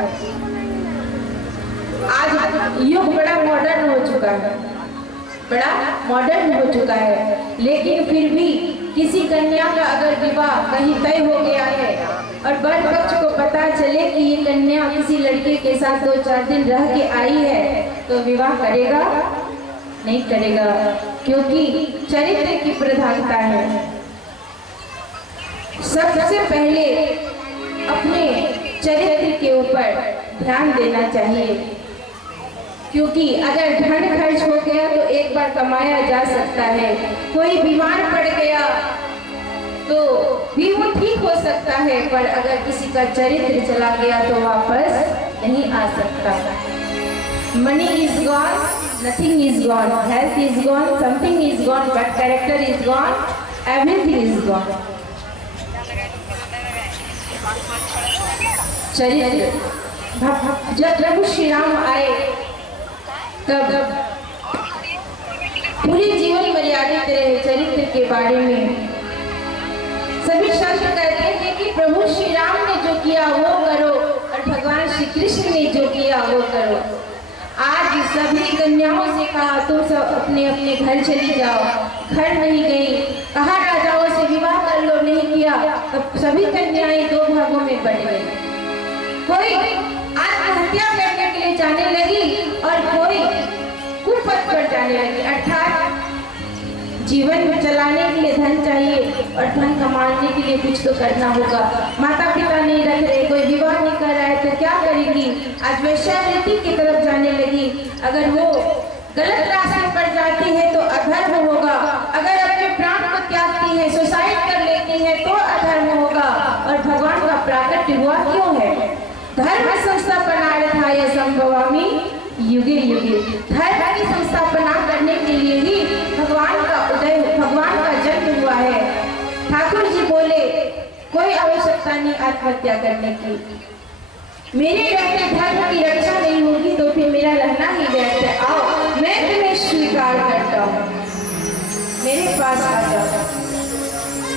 आज युग बड़ा मॉडर्न हो चुका है, बड़ा मॉडर्न हो चुका है, लेकिन फिर भी किसी कन्या का अगर विवाह कहीं तय हो गया है और वर पक्ष को पता चले कि ये कन्या किसी लड़के के साथ 2-4 दिन रह के आई है, तो विवाह करेगा नहीं करेगा, क्योंकि चरित्र की प्रधानता है। सबसे पहले अपने चरित्र के ऊपर ध्यान देना चाहिए, क्योंकि अगर धन खर्च हो गया तो एक बार कमाया जा सकता है, कोई बीमार पड़ गया तो भी वो ठीक हो सकता है, पर अगर किसी का चरित्र चला गया तो वापस नहीं आ सकता। Money is gone, nothing is gone, health is gone, something is gone, but character is gone, everything is gone. चरित्र, जब प्रभु श्री राम आए तब पूरी जीवन मर्यादित रहे चरित्र के बारे में। सभी शास्त्र कहते हैं कि प्रभु श्री राम ने जो किया वो करो और भगवान श्री कृष्ण ने जो किया वो करो। आज सभी कन्याओं से कहा तुम सब अपने अपने घर चली जाओ, घर नहीं गई, कहा राजाओं से विवाह कर लो, नहीं किया, तब सभी कन्याएं 2 भागों में बढ़ गई। कोई आत्महत्या करने के लिए जाने लगी और कोई कुपथ पर जाने लगी। अर्थात जीवन चलाने के लिए धन चाहिए और धन कमाने के लिए कुछ तो करना होगा। माता पिता नहीं रख रहे, कोई विवाह नहीं कर रहा है तो क्या करेगी, आज वैश्यावृत्ति की तरफ जाने लगी। अगर वो गलत रास्ते पर जाती है तो अधर्म होगा, अगर अपने प्राण को त्यागती है, सुसाइड कर लेती है तो अधर्म होगा। और भगवान का प्राकट्य हुआ क्यों है? धर्म संस्थापनार्थाय संभवामि युगे युगे। धर्म की संस्थापना करने के लिए ही भगवान का उदय, भगवान का जन्म हुआ है। ठाकुर जी बोले कोई आवश्यकता नहीं आत्महत्या करने की, मेरे रहते धर्म की रक्षा नहीं होगी तो फिर मेरा रहना ही व्यर्थ है। आओ मैं तुम्हें स्वीकार करता हूँ, मेरे पास आ जाओ।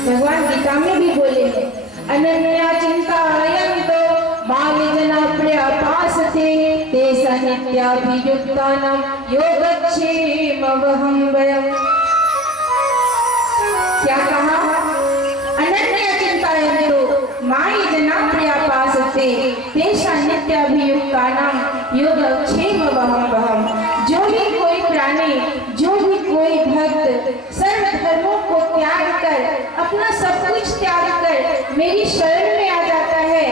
भगवान गीता में भी बोले अनन्या चिंतायन्तो मां जना प्रयापासते तेषां नित्याभियुक्तानां योगक्षेमवहं वयम्। क्या कहा? अनन्या चिंतायन्तो मां जना प्रयापासते तेषां नित्याभियुक्तानां योगक्षेमवहं वयम्। जो भी कोई प्राणी, जो भी कोई भक्त सर्व धर्मों को त्याग कर, अपना सब कुछ त्याग कर मेरी शरण में आ जाता है,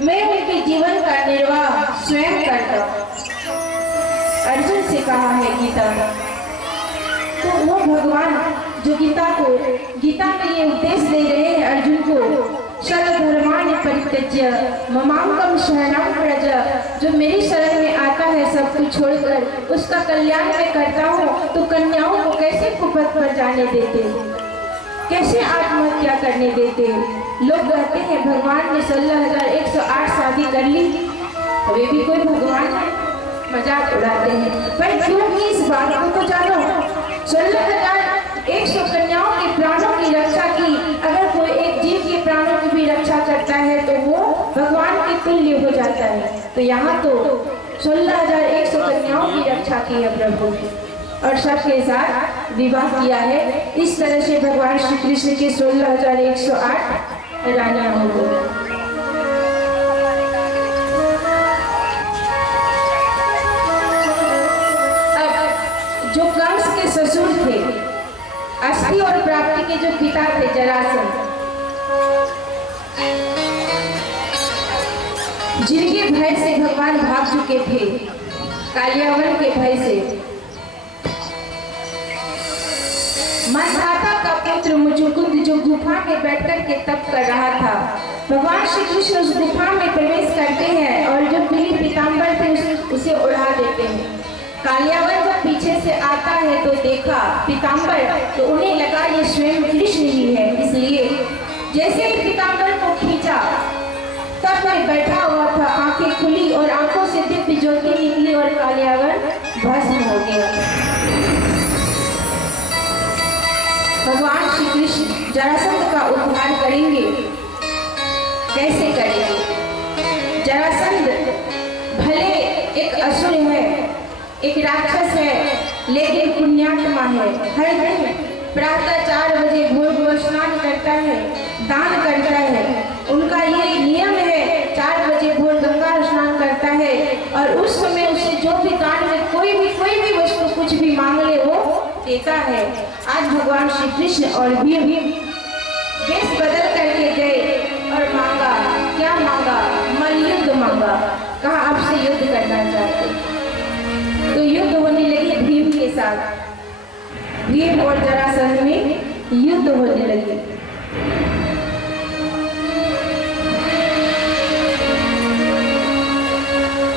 मैं उनके जीवन का निर्वाह स्वयं करता हूँ। अर्जुन से कहा है गीता में, तो वो भगवान जो गीता में ये उपदेश दे रहे हैं अर्जुन को, सर्वधर्माणि परित्यज्य ममांकं शरणं व्रज। जो मेरी शरण में आता है सब कुछ छोड़कर, उसका कल्याण मैं करता हूँ, तो कन्याओं को कैसे कुपथ पर जाने देते, कैसे आत्महत्या करने देते? लोग कहते हैं भगवान ने 16,108 शादी कर ली, वे भी कोई भगवान है, मजाक उड़ाते हैं। पर क्योंकि इस बात को तो जानो, 16,100 कन्याओं के प्राणों की रक्षा की, अगर कोई एक जीव के प्राणों की भी रक्षा करता है तो वो भगवान के तुल्य हो जाता है। तो यहाँ तो 16,100 कन्याओं की रक्षा की है प्रभु ने और सबके साथ विवाह किया है। इस तरह से भगवान श्री कृष्ण के 16,108 रानियां हो गई। अब जो कंस के ससुर थे, अस्थि और प्राप्ति के जो पिता थे जरासंध, जिनके भय से भगवान भाग चुके थे, कालियावन के भय से, मंधाता का पुत्र मुचुकुंद जो गुफा में बैठकर के तप कर रहा था, भगवान श्री कृष्ण उस गुफा में प्रवेश करते हैं और जो पीली पीताम्बर थे उसे उड़ा देते हैं। कालियावन जब पीछे से आता है तो देखा पीताम्बर, तो उन्हें लगा ये स्वयं कृष्ण ही है, इसलिए जैसे ही पीताम्बर को खींचा तब मैं बैठा हुआ था, आंखें खुली और आंखों से दिव्य ज्योति निकली और जरासंध का उद्धार करेंगे। कैसे करेंगे? जरासंध भले एक असुर है, एक राक्षस है, लेकिन पुण्यात्मा है। हर दिन प्रातः 4 बजे भोर स्नान करता है, दान करता है। उनका ये नियम है, 4 बजे भोर गंगा स्नान करता है और उस समय उसे जो भी दान में कोई भी वस्तु कुछ भी मांग ले वो देता है। आज भगवान श्री कृष्ण और भीम वेश बदल करके गए और मांगा, क्या मांगा? मल्लयुद्ध मांगा। कहा आपसे युद्ध करना चाहते, तो युद्ध होने लगी भीम के साथ। भीम और जरासंध में युद्ध होने लगे।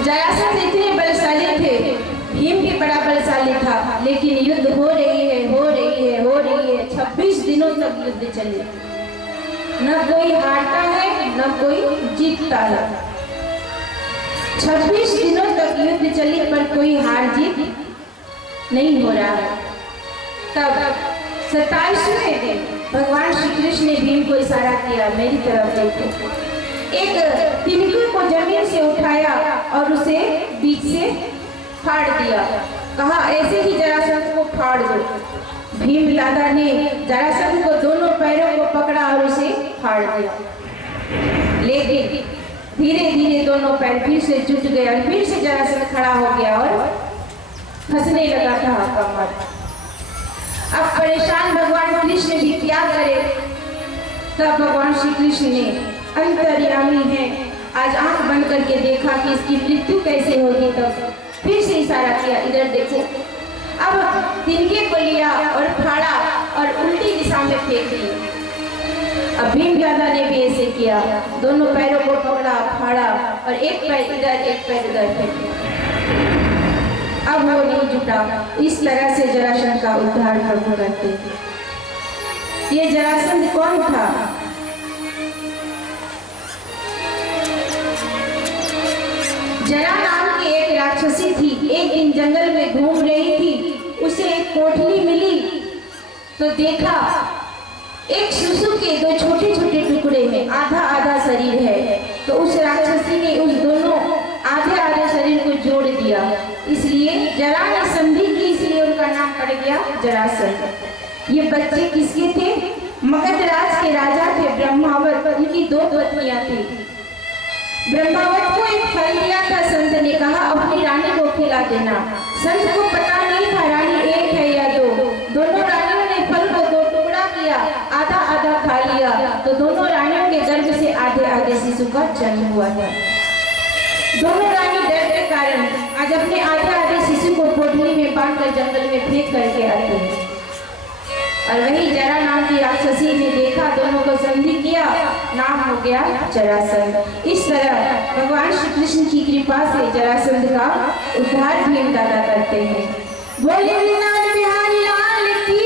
जरासंध इतने बलशाली थे, भीम भी बड़ा बलशाली था, लेकिन युद्ध हो रही है 26 दिनों तक युद्ध चले। न कोई हारता है न कोई जीतता है। 26 दिनों तक युद्ध चली पर कोई हार जीत नहीं हो रहा है। तब 27वें दिन भगवान श्री कृष्ण ने भीम को इशारा किया, मेरी तरफ देखो। एक तिनके को जमीन से उठाया और उसे बीच से फाड़ दिया। कहा ऐसे ही जरासंध को फाड़ दो। भीम दादा ने जरासंध को दोनों पैरों को पकड़ा और उसे फाड़ दिया। लेकिन धीरे धीरे दोनों पैर फिर से जुट गए और फिर से जरासंध खड़ा हो गया और हंसने लगा था कमर। अब परेशान भगवान कृष्ण भी क्या करे? तब भगवान श्री कृष्ण ने, अंतर्यामी है, आज आंख बंद करके देखा कि इसकी मृत्यु कैसे होगी। तब फिर से इशारा किया, इधर देखो। अब तिनके को लिया और फाड़ा और उल्टी दिशा में फेंक दिया। अब भीम दादा ने भी ऐसे किया, दोनों पैरों को पकड़ा, फाड़ा और एक पैर इधर एक पैर उधर फेंक दिया। अब वो नहीं जुटा। इस तरह से जरासंध का उद्धार प्रभु करते थे। ये जरासंध कौन था? जरा नाम की एक राक्षसी थी। एक दिन जंगल में घूम रही थी, उसे एक कोठली मिली तो देखा एक शिशु के 2 छोटे छोटे टुकड़े में आधा आधा शरीर है। तो उस राक्षसी ने उस दोनों आधे आधे शरीर को जोड़ दिया, इसलिए जरा ने संधि की, इसलिए उनका नाम पड़ गया जरासंध। ये बच्चे किसके थे? मगध राज के राजा थे ब्रह्मावत। उनकी 2 पत्नियां थी। ब्रह्मावत को एक फल दिया था, संत ने कहा अपनी रानी को खिला देना। संत को पता नहीं था रानी एक है या 2। दोनों रानियों ने फल को 2 टुकड़ा किया, आधा आधा खा लिया। तो दोनों रानियों के गर्भ से आधे आधे शिशु का जन्म हुआ था। दोनों रानी डर के कारण आज अपने आधे आधे शिशु को पोटली में बांधकर जंगल में फेंक करके आते हैं। और वही जरा नाम की राक्षसी ने देखा, दोनों को संधि किया, नाम हो गया जरासंध। इस तरह भगवान श्री कृष्ण की कृपा से जरासंध का उद्धार भीम दादा करते हैं। बोले वृंदावन बिहारी लाल की।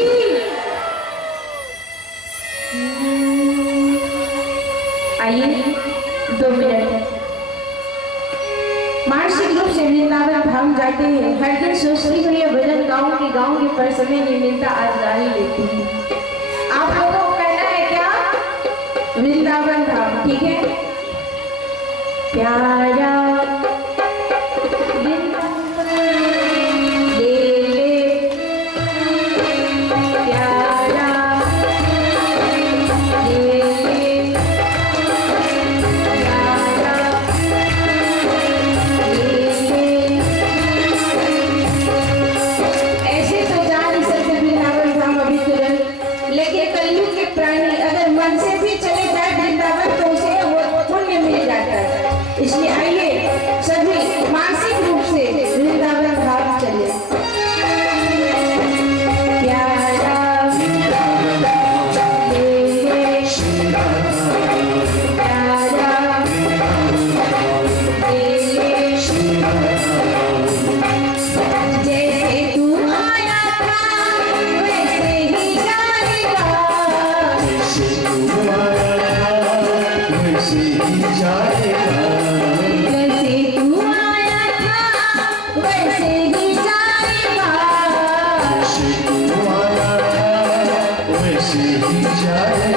आइए 2 मिनट मानसिक रूप से वृंदावन धाम जाते हैं। हर दिन सोचती हूँ ये भजन गाऊंगी पर समय नहीं मिलता, आज गा ही लेती हूँ। आप लोगों को कहना है क्या? वृंदावन धाम, ठीक है? प्यारा इसलिए आइए सभी मानसिक रूप से वृंदावन धाम चले। वैसे ही जाएगा।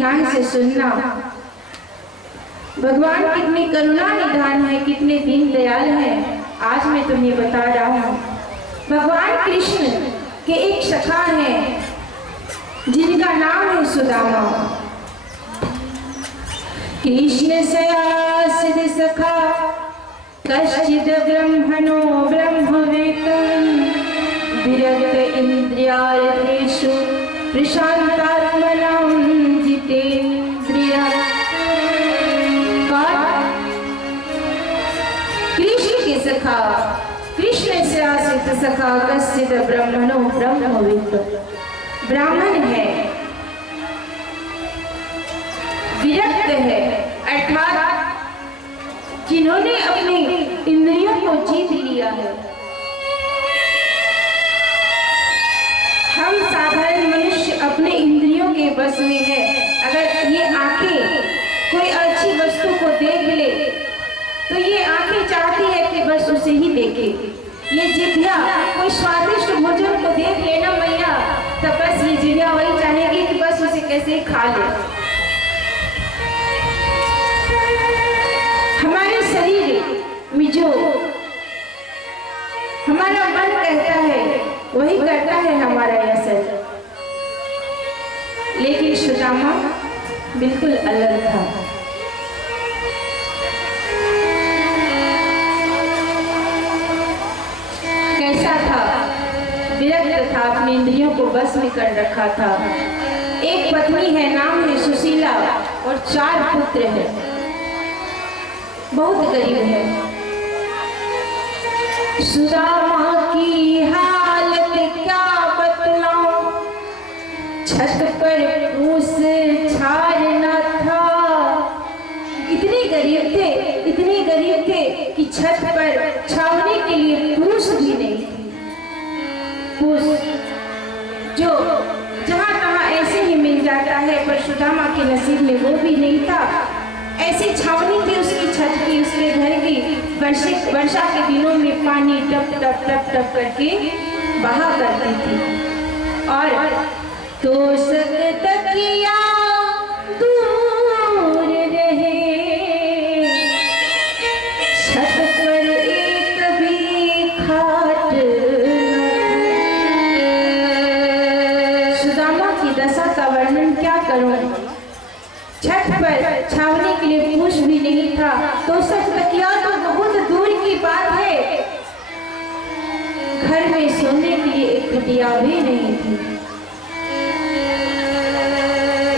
ध्यान से सुनना। भगवान कितनी करुणा निधान है, कितने दीन दयाल हैं, आज मैं तुम्हें बता रहा हूँ। भगवान कृष्ण के एक सखा हैं जिनका नाम है सुदामा। कृष्ण सयासिद सखा कश्चिद ब्रह्मणो ब्रह्मवेत्तं विरक्त इंद्रियार्थेषु प्रशांतात्मनां जितेन्द्रिया। कृष्ण के सखा, कृष्ण से आश्रित सखा कश्चिद ब्रह्मणो ब्रह्मवेत्तं, ब्राह्मण है, विरक्त है, अर्थात जिन्होंने अपनी इंद्रियों को जीत लिया है। हम साधारण मनुष्य अपने इंद्रियों के बस में है। अगर ये आंखें कोई अच्छी वस्तु को देख ले तो ये आंखें चाहती है कि बस उसे ही देखे। ये जिभ्या कोई स्वादिष्ट भोजन को देख लेना मैया, तो बस ये जिभ्या वही चाहेगी कि बस उसे कैसे खा ले। हमारे शरीर में जो हमारा मन कहता है वही करता है हमारा असर। लेकिन सुदामा बिल्कुल अलग था। कैसा था? विरक्त था, अपनी इंद्रियों को बस में कर रखा था। एक पत्नी है, नाम है सुशीला, और 4 पुत्र हैं। बहुत गरीब है। सुदामा की हालत क्या बतलाऊं, छत पर फूस छार न था। इतने गरीब थे कि छत पर छावनी के लिए फूस भी नहीं थी। फूस जो जहां तहां ऐसे ही मिल जाता है, पर सुदामा के नसीब में वो भी नहीं था। ऐसी छावनी थी उसकी छत की, उसके घर की। वर्षा के दिनों में पानी टप टप टप टप करके बहा करती थी। और तो तकिया दूर रहे, छत पर एक भी खाट। सुदामा की दशा का वर्णन क्या करूं। छत पर छावनी के लिए फूस भी नहीं था, तो सब तकिया तो बहुत दूर की बात है। घर में सोने के लिए एक खटिया भी नहीं थी।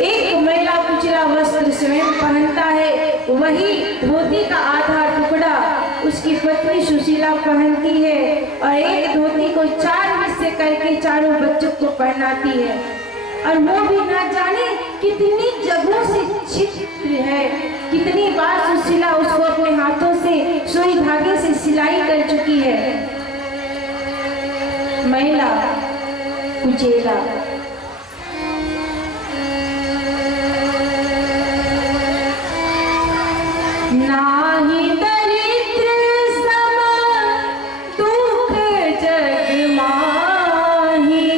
एक मैला कुचला वस्त्र स्वयं पहनता है, वही धोती का आधा टुकड़ा उसकी पत्नी सुशीला पहनती है, और एक धोती को 4 हिस्से करके चारों बच्चों को पहनाती है। और वो भी ना जाने कितनी जगहों से छिद्र है, कितनी बार सुशीला उसको अपने हाथों से सुई धागे से सिलाई कर चुकी है। महिला कुचेला। नाही दरिद्र सम दुख जग माही।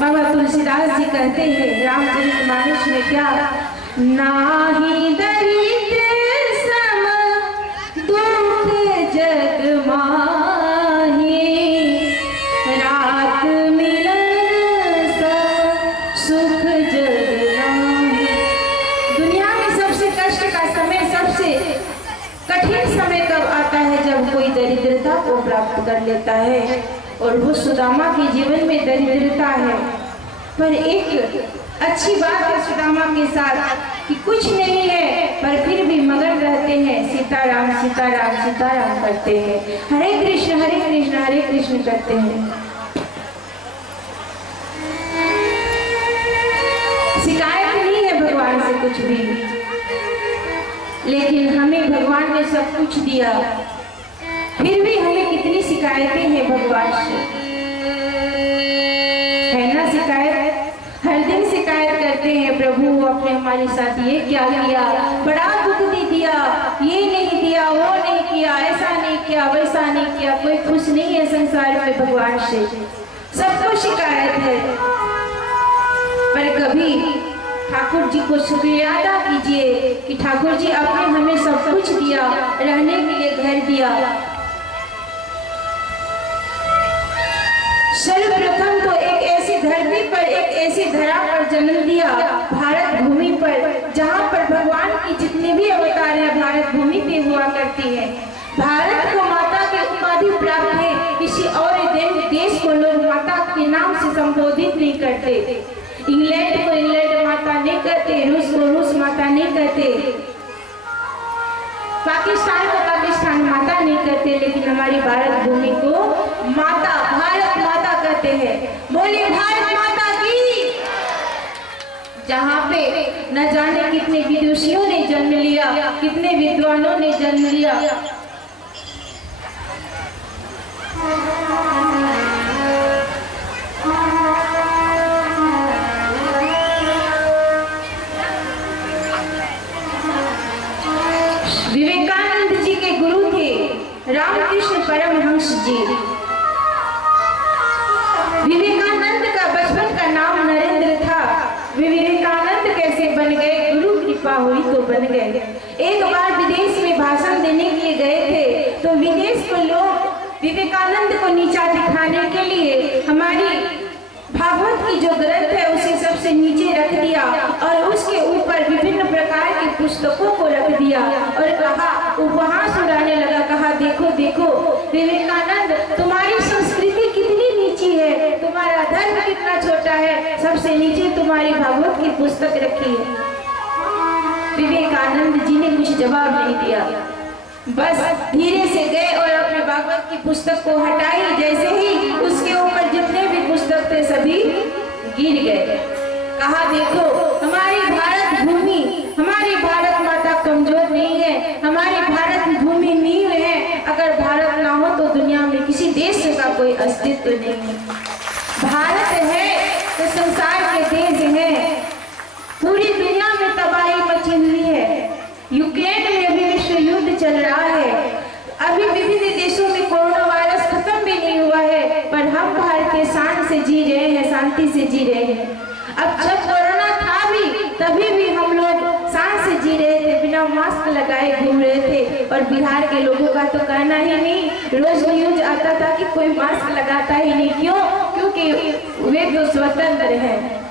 बाबा तुलसीदास जी कहते हैं रामचरितमानस में क्या, नाही दरिद्र सम दुख जग माही, रात मिलन सम सुख जग नाहि। दुनिया में सबसे कष्ट का समय, सबसे कठिन समय कब आता है, जब कोई दरिद्रता को प्राप्त कर लेता है। और वो सुदामा के जीवन में दरिद्रता है, पर एक अच्छी बात है सुदामा के साथ कि कुछ नहीं है, पर फिर भी मगन रहते हैं, सीताराम सीताराम सीताराम करते हैं, हरे कृष्ण हरे कृष्ण करते हैं। शिकायत नहीं है भगवान से कुछ भी, लेकिन हमें भगवान ने सब कुछ दिया, फिर भी हमें कितनी शिकायतें हैं भगवान से, है ना। शिकायत हर दिन शिकायत करते हैं, प्रभु आपने हमारे साथ ये क्या किया, बड़ा दुख दे दिया, ये नहीं दिया, वो नहीं किया, ऐसा नहीं किया, वैसा नहीं किया। कोई खुश नहीं है संसार में भगवान से, सबको शिकायत है। पर कभी ठाकुर जी को शुक्रिया अदा कीजिए कि ठाकुर जी आपने हमें सब कुछ दिया, रहने के लिए घर दिया। सर्वप्रथम तो एक ऐसी धरती पर, एक ऐसी धरा पर जन्म दिया, भारत भूमि पर, जहाँ पर भगवान की जितने भी अवतार है भारत भूमि पे हुआ करती है। भारत को माता की उपाधि प्राप्त है, किसी और देश को लोग माता के नाम से संबोधित नहीं करते। इंग्लैंड को इंग्लैंड माता नहीं कहते, रूस को रूस माता नहीं कहते, पाकिस्तान को पाकिस्तान माता नहीं कहते, लेकिन हमारी भारत भूमि को माता, भारत माता कहते हैं। बोलिए भारत माता की। जहाँ पे न जाने कितने विदुषियों ने जन्म लिया, कितने विद्वानों ने जन्म लिया। विवेकानंद जी के गुरु थे रामकृष्ण परमहंस जी। विवेकानंद का बचपन का नाम नरेंद्र था। विवेकानंद कैसे बन गए? गुरु कृपा हुई तो बन गए। एक बार विदेश में भाषण देने के लिए गए थे, तो विदेश के लोग विवेकानंद को नीचा दिखाने के लिए हमारी भागवत की जो ग्रंथ है उसे सबसे नीचे रख दिया और उसके ऊपर विभिन्न प्रकार की पुस्तकों को रख दिया और कहा, वहां सुनाने लगा, कहा देखो देखो विवेकानंद, तुम्हारी संस्कृति कितनी नीची है, तुम्हारा धर्म कितना छोटा है, सबसे नीचे तुम्हारी भागवत की पुस्तक रखी है। विवेकानंद जी ने कुछ जवाब नहीं दिया, बस धीरे से गए और अपने भागवत की पुस्तक को हटाई। जैसे ही उसके ऊपर जितने भी पुस्तक थे सभी गिर गए। कहा देखो हमारी भारत भूमि, हमारी भारत माता कमजोर नहीं है, हमारी भारत भूमि नींव है। अगर भारत ना हो तो दुनिया में किसी देश का कोई अस्तित्व नहीं है। भारत है तो संसार के देश है। पूरी दुनिया में तबाही मची हुई है। यूक्रेन में अभी विश्व युद्ध चल रहा है। अभी विभिन्न देशों में कोरोना वायरस खत्म भी नहीं हुआ है, पर हम भारतीय शान से जी रहे हैं, शांति से जी रहे हैं। अब जब कोरोना था भी तभी भी हम लोग शान से जी रहे थे, बिना मास्क लगाए घूम रहे थे। और बिहार के लोगों का तो कहना ही नहीं, रोज न्यूज आता था कि कोई मास्क लगाता ही नहीं। क्यों? क्योंकि वे तो स्वतंत्र हैं।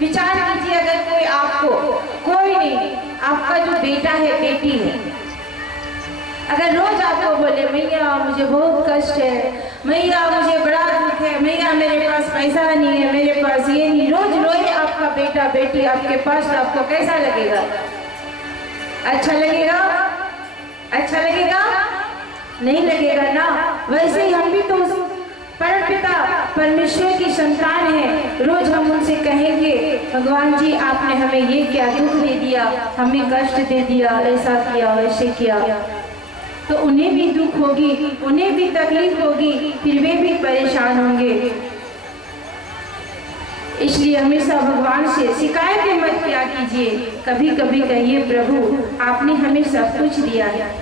विचार कीजिए, अगर कोई आपको, कोई नहीं, आपका जो बेटा है बेटी है, अगर रोज आपको बोले मैया मुझे बहुत कष्ट है, मैया मुझे बड़ा दुख है, मैया मेरे पास पैसा नहीं है, मेरे पास ये नहीं, रोज रोज आपका बेटा बेटी आपके पास, तो आपको कैसा लगेगा? अच्छा लगेगा? अच्छा लगेगा? नहीं लगेगा ना। वैसे ही हम भी तो परमपिता परमेश्वर की संतान है। रोज हम उनसे कहेंगे भगवान जी आपने हमें ये क्या दुख दे दिया, हमें कष्ट दे दिया, ऐसा किया वैसे किया, तो उन्हें भी दुख होगी, उन्हें भी तकलीफ होगी, फिर वे भी परेशान होंगे। इसलिए हमेशा भगवान से शिकायतें मत किया कीजिए, कभी कभी कहिए प्रभु आपने हमें सब कुछ दिया है।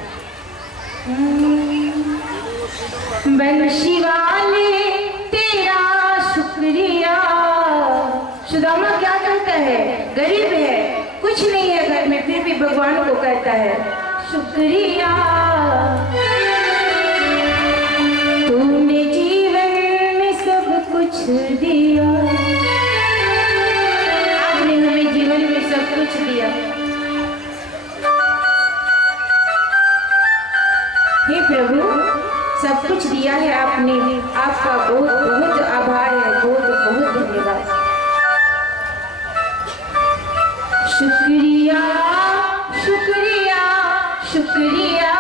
बंशी वाले तेरा शुक्रिया। सुदामा क्या कहता है? गरीब है, कुछ नहीं है घर में, फिर भी भगवान को कहता है शुक्रिया, तूने जीवन में सब कुछ दिया, आपने हमें जीवन में सब कुछ दिया। हे प्रभु सब कुछ दिया है आपने, आपका बहुत बहुत आभार है, बहुत बहुत धन्यवाद। शुक्रिया शुक्रिया शुक्रिया,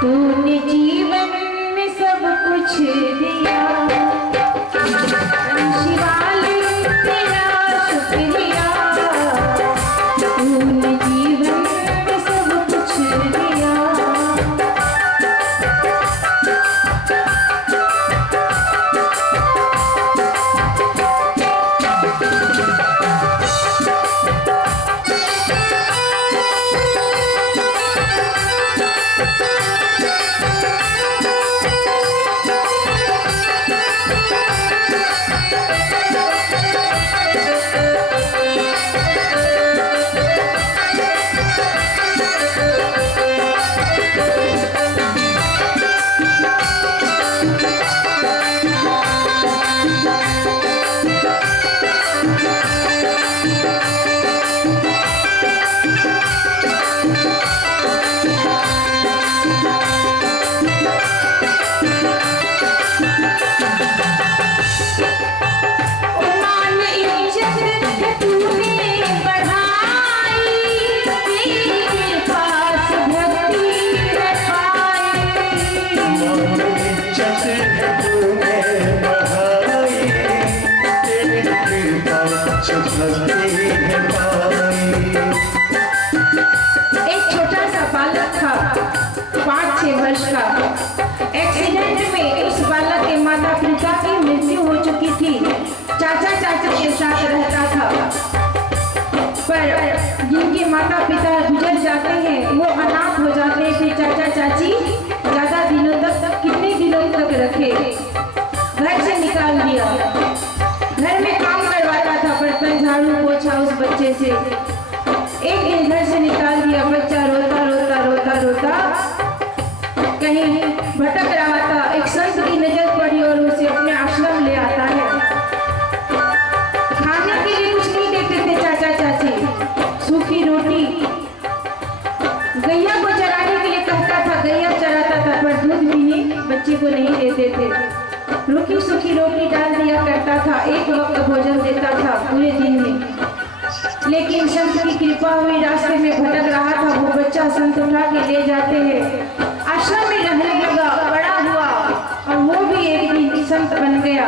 तूने जीवन में सब कुछ दिया। शिवाले तेरा शुक्रिया, तूने जीवन में सब कुछ दिया। एक छोटा सा बालक था 5-6 वर्ष का। एक्सीडेंट में उस बालक के माता पिता की मृत्यु हो चुकी थी। चाचा चाची के साथ रहता था, पर जिनके माता पिता गुजर जाते हैं वो अनाथ हो जाते हैं, फिर चाचा चाची ज्यादा दिनों तक, कितने दिनों तक रखे, घर से निकाल दिया। घर में काम करवाता था, बर्तन झाड़ू पोछा उस बच्चे से। एक दिन घर से निकाल दिया, बच्चा रोता रोता रोता रोता कहीं भटक रहा था। एक संत की नजर पड़ी और उसे अपने आश्रम ले आता है। खाने के लिए कुछ नहीं देते थे चाचा चाची, सूखी रोटी, गैया को चराने के लिए कहता था, गैया चराता था, पर दूध पीने बच्चे को नहीं देते थे। रूखी सूखी रोटी डाल दिया करता था, एक वक्त भोजन देता था पूरे दिन में। लेकिन संत की कृपा हुई, रास्ते में भटक रहा था वो बच्चा, संत उठा के ले जाते हैं, आश्रम में रहने लगा, बड़ा हुआ और वो भी एक दिन संत बन गया।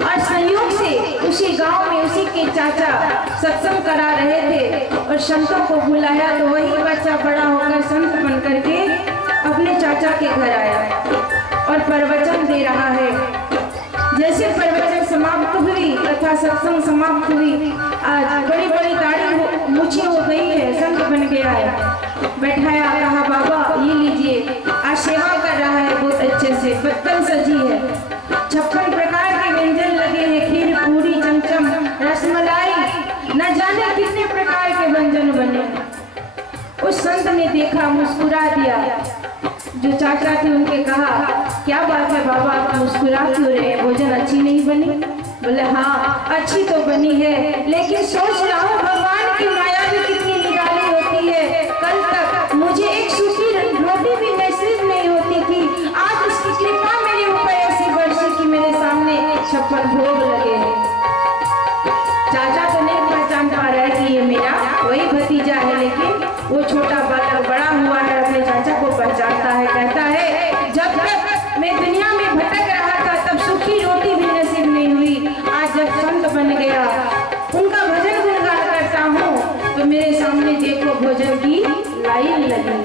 और संयोग से उसी गांव में उसी के चाचा सत्संग करा रहे थे और संतों को बुलाया, तो वही बच्चा बड़ा होकर संत बन करके अपने चाचा के घर आया और प्रवचन दे रहा है। जैसे प्रवचन समाप्त हुई तथा सत्संग समाप्त हुई, आज बड़ी बड़ी दाढ़ी मूछी हो गई है, संत बन गया है। बैठाया, कहा बाबा ये लीजिए, आज सेवा कर रहा है बहुत अच्छे से, बर्तन सजी है, 56 प्रकार के व्यंजन लगे हैं, खीर पूरी चमचम रसमलाई, न जाने कितने प्रकार के व्यंजन बने। उस संत ने देखा, मुस्कुरा दिया। जो चाचा थे उनके कहा, क्या बात है बाबा आप मुस्कुरा क्यों रहे, भोजन अच्छी नहीं बनी? बोले हाँ अच्छी तो बनी है, लेकिन सोच रहा हूँ भगवान की माया भी कितनी निराली होती है। कल तक मुझे एक सूखी रोटी भी नसीब नहीं होती थी, आज उसकी कृपा मेरे ऊपर ऐसी बरसी कि मेरे सामने 56 भोग लगे हैं। चाचा तो नहीं पहचान पा रहा है कि ये मेरा वही भतीजा है, लेकिन वो छोटा बालक बड़ा हुआ है, अपने चाचा को पहचानता है। कहता है जब तक मैं दुनिया में भटक रहा था तब सूखी रोटी भी नसीब नहीं हुई, आज जब संत बन गया उनका भजन गुणगान करता हूँ तो मेरे सामने देखो भोजन की लाइन लगी।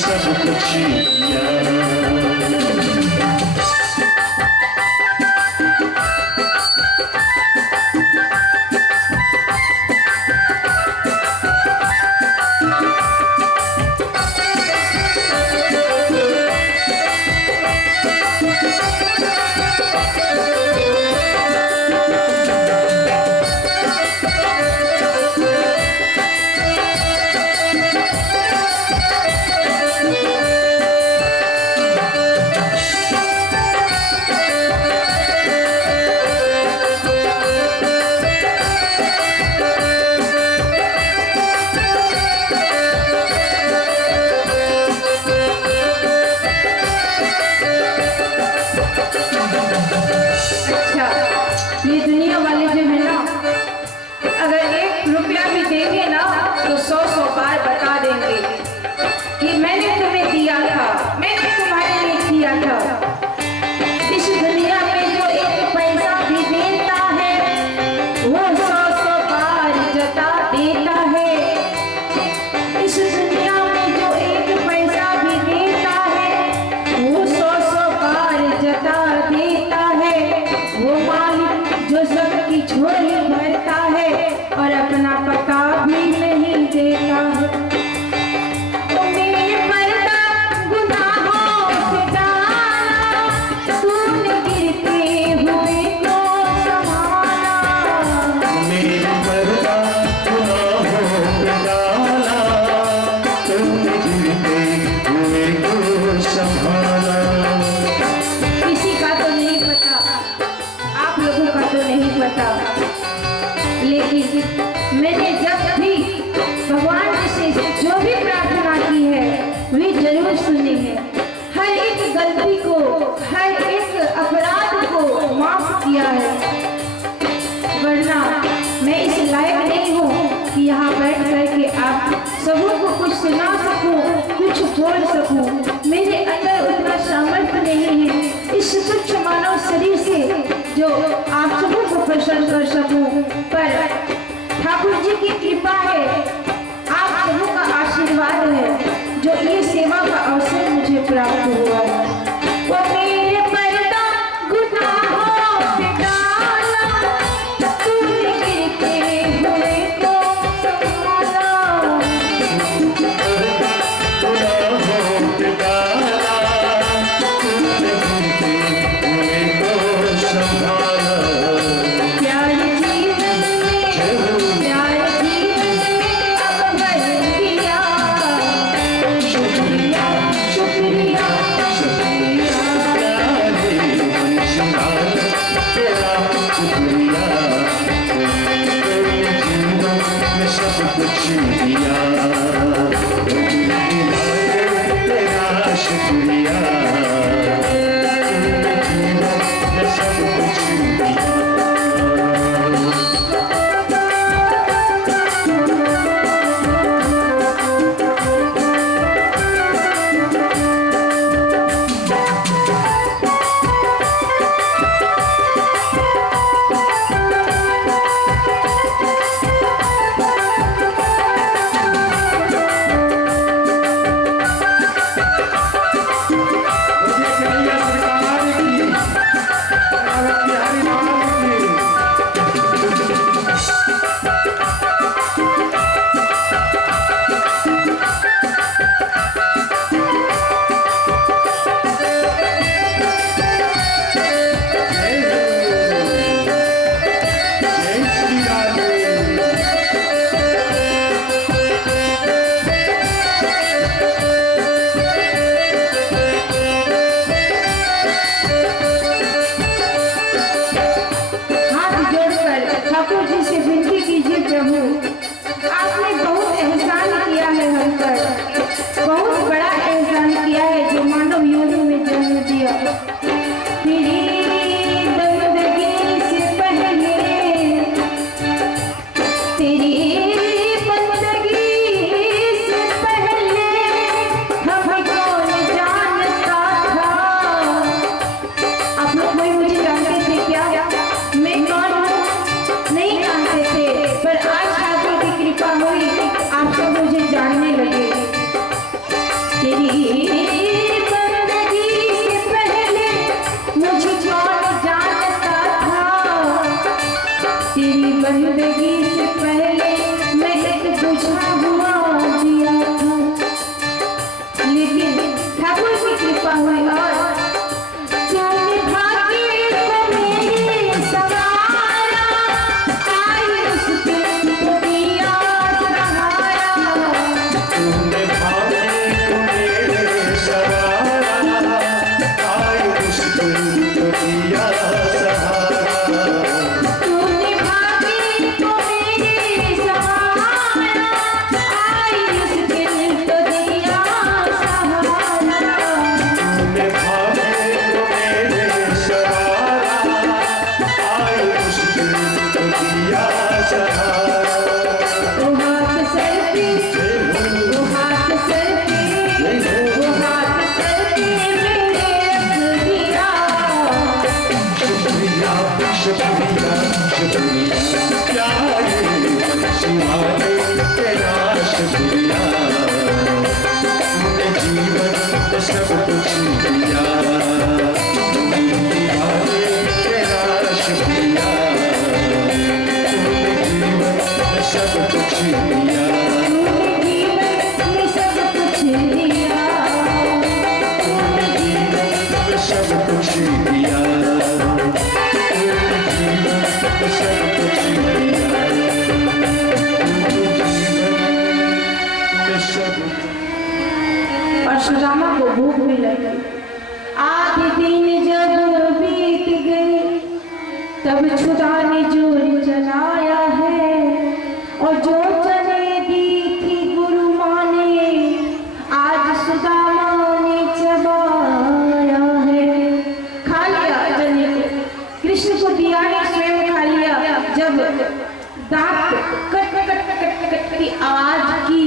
सब कुछ मैंने जब भी भगवान से जो भी प्रार्थना की है वे जरूर सुने हैं। हर एक गलती को, हर एक अपराध को माफ किया है। पर ठाकुर जी की कृपा है, आप सबों का आशीर्वाद है जो ये सेवा का अवसर मुझे प्राप्त हुआ है। वो मेरे पर्दा गुनाहों से डाला, तूने गिरते हुए को संभाला। परशुरामा को भूख भी लगी। आधे दिन जब बीत गए तब खुदा ने जोर चलाया है, और जो चने दी थी गुरु माँ ने आज सुदामा ने चबाया है। खा लिया चने को, कृष्ण को दिया ने स्वयं खा लिया। जब दांत cut cut cut cut cut की आवाज की,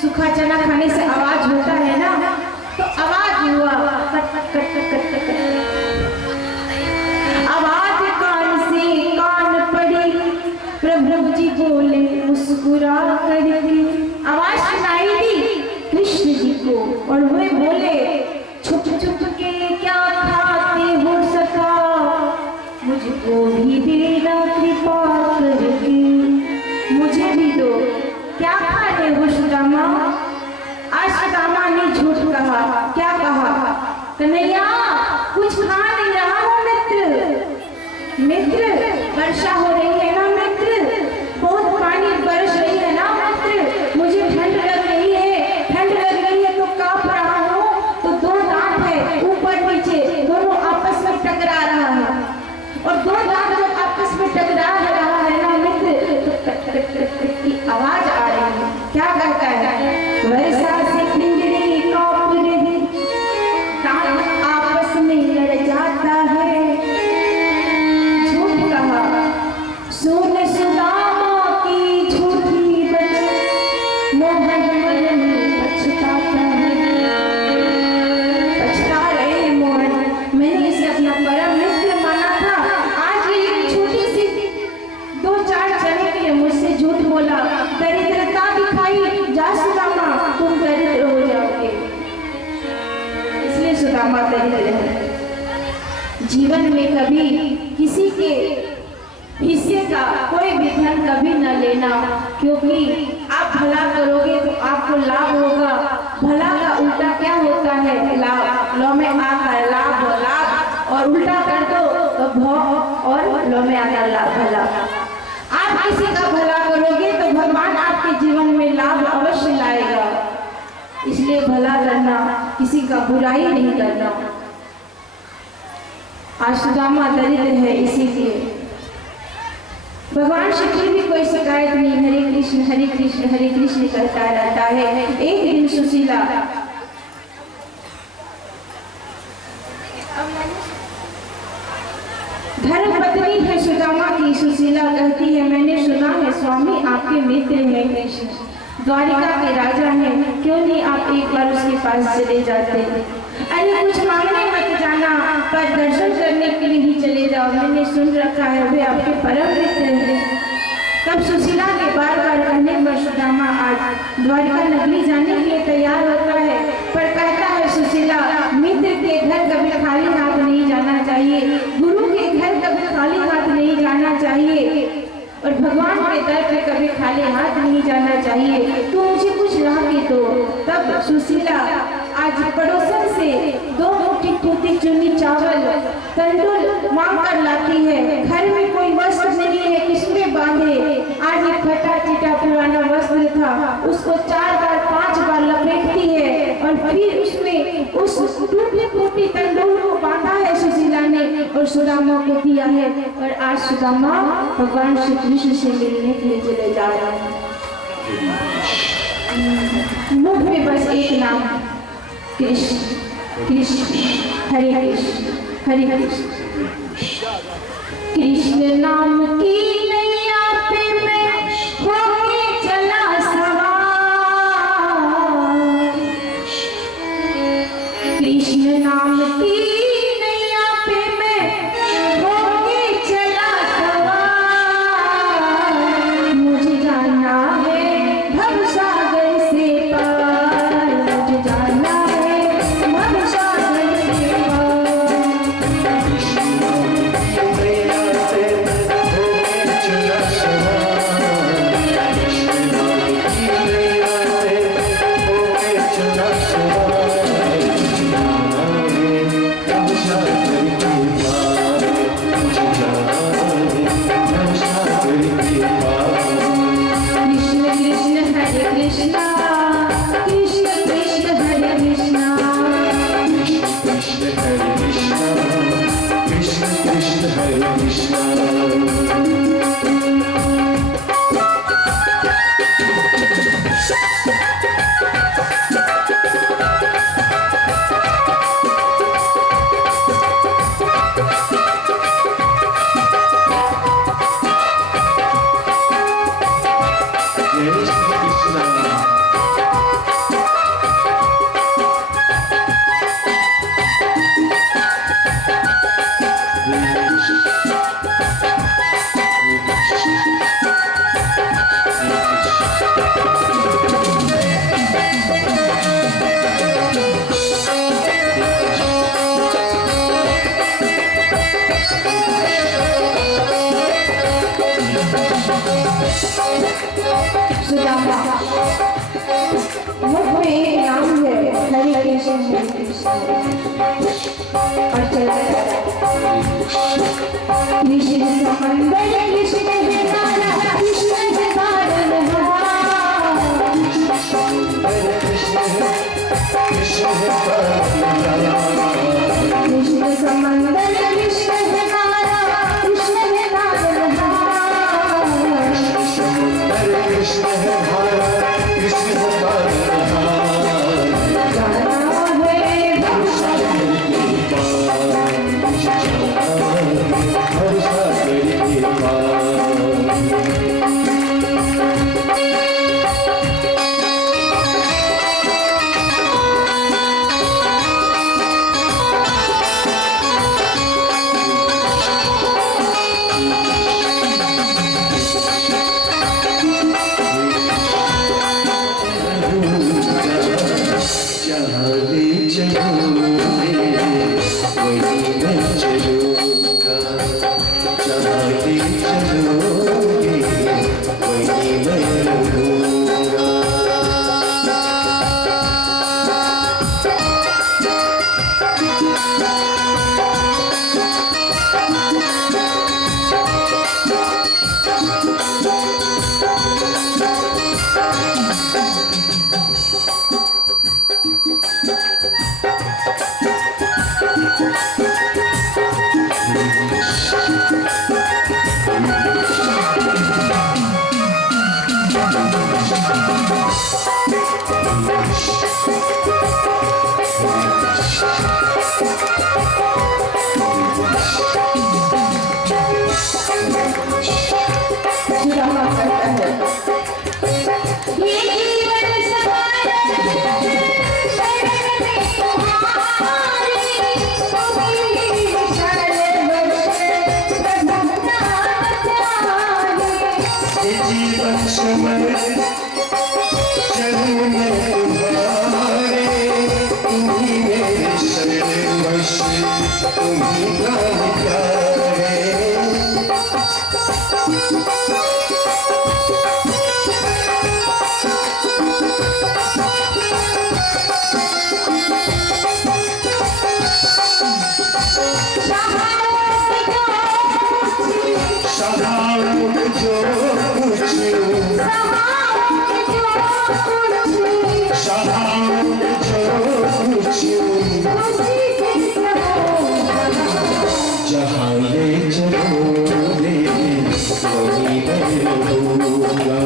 सूखा चना खाने से आवाज होता है ना, तो आवाज हुआ cut cut cut cut cut cut. आवाज कान से कान पड़ी, प्रभु वर्षा हो रही है ना मित्र, बहुत पानी बरस रही है ना मित्र, मुझे ठंड लग रही है, ठंड लग रही है तो कांप रहा हूँ। तो दो दांत है ऊपर नीचे, दोनों आपस में टकरा रहा है, और दो दांत जब आपस में टकरा रहा है ना मित्र, तो कट कट कट कट की आवाज आ रही है। क्या कहता है? वर्षा से पिंजरे कांप रही, दांत आपस में लड़ जाता है। झूठ कहा, सुन सुदामा की झूठी बच, मोहन मन में पछताता है। पछता रहे मोहन, मैंने इसे अपना परम मित्र माना था, आज ये एक छोटी सी दो चार चने के लिए मुझसे झूठ बोला, दरिद्रता दिखाई। जा सुदामा, तुम दरिद्र हो जाओगे। इसलिए सुदामा दरिद्र है। जीवन में कभी किसी के हिस्से का कोई भी धन कभी न लेना, क्योंकि आप भला करोगे तो आपको लाभ होगा। भला का उल्टा क्या होता है? लाभ। लो में आकर लाभ लाभ, और उल्टा कर दो तो भौ, और लो में आकर लाभ भला। आप किसी का भला करोगे तो भगवान आपके जीवन में लाभ अवश्य लाएगा। इसलिए भला करना, किसी का बुराई नहीं करना। आज सुदामा दरिद्र है, इसीलिए भगवान श्री कृष्ण भी कोई शिकायत नहीं, हरे कृष्ण करता रहता है। एक दिन सुशीला धर्मपत्नी है सुदामा की। सुशीला कहती है, मैंने सुना है स्वामी आपके मित्र हैं कृष्ण, द्वारिका के राजा हैं, क्यों नहीं आप एक बार उसके पास चले जाते? अरे कुछ मांगने मत जाना, पर दर्शन करने के लिए ही चले जाओ, मैंने सुन रखा है वे आपके परम मित्र हैं। तब सुशीला के बार बार कहने पर सुदामा आज द्वारिका नगरी जाने के लिए तैयार होता है, पर कहता है सुशीला, मित्र के घर कभी खाली हाथ नहीं जाना चाहिए, गुरु के घर कभी खाली हाथ नहीं जाना चाहिए, और भगवान के दर पे कभी खाली हाथ नहीं जाना चाहिए। तो मुझे कुछ ला के दो। तब सुशीला आज पड़ोसन से 2 मुट्ठी टूटी चुनी चावल तंदूर मांग कर लाती है। घर में कोई वस्त्र नहीं है, किसमें बांधे? आज एक फटा चिटा पुराना वस्त्र था, उसको 4 बार 5 बार लपेटती है, और फिर उसमें उस टूटी फूटी तंदूर को बांधा है सुशीला ने, और सुदामा को दिया है। और आज सुदामा भगवान श्री कृष्ण से मिलने के लिए चले जा रहा है। मुख में बस एक नाम, कृष्ण कृष्ण, हरे कृष्ण हरे कृष्ण। कृष्ण नाम की नैया पे मैं होके चला सवार, कृष्ण नाम की नैया पे मैं होके चला सवार। मुझे जाना है भवसागर से पार, मुझे जाना है भवसागर से पार। सुदामा मुख में एक नाम है हरे कृष्ण हरे कृष्ण। और चलता कृष्ण समंदर कृष्ण है नारा कृष्ण है पारनहार। कृष्ण समंदर कृष्ण है नारा कृष्ण है पारनहार। कृष्ण है भारा कृष्ण है पारनहार। गाना है हर सागर के पार। जहाँ ले चलोगे वहीं मैं चलूँगा। जहाँ ले चलोगे वहीं मैं रहूँगा। ड्रामा करता है। ये जीवन सवार तुम्हारे ये जीवन समर चलूँ मैं तुम्हारे। तुम्ही मेरे सर्वस्व तुम्ही प्राण प्यारे। सहारों जो कुछ सहारों जो कुछ जहाँ ले चलोगे वहीं मैं रहूँगा।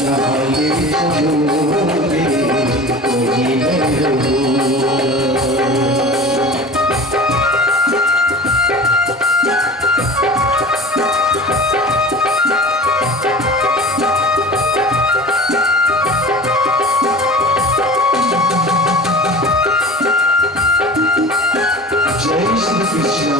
जहाँ ले चलोगे वहीं मैं रहूँगा। जय श्री कृष्ण।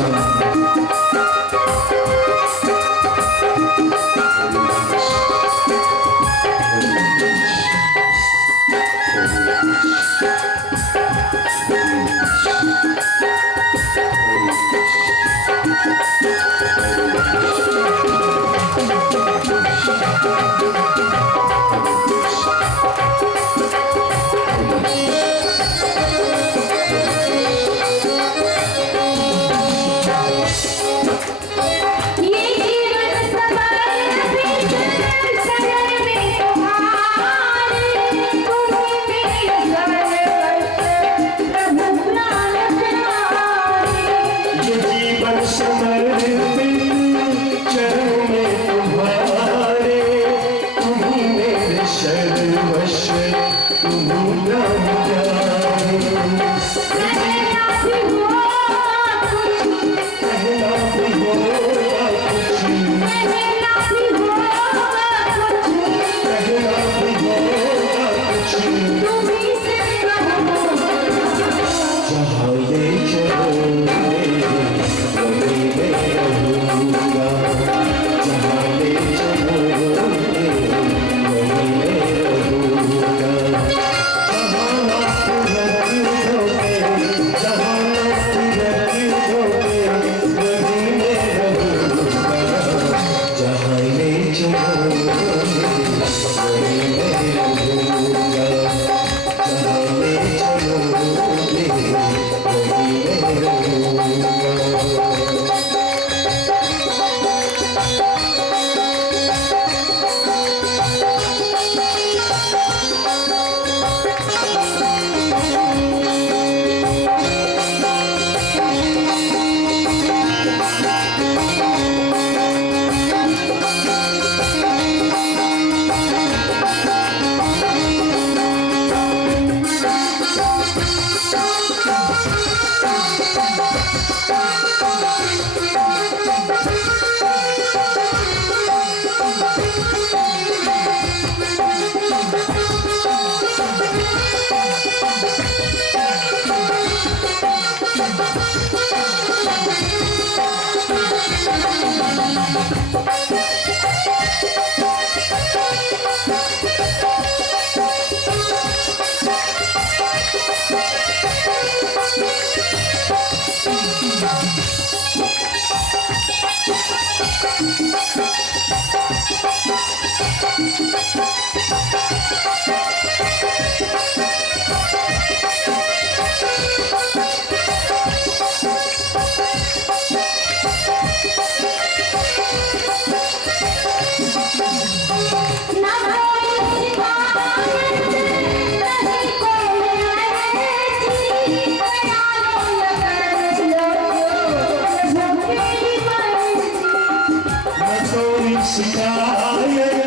शिकायत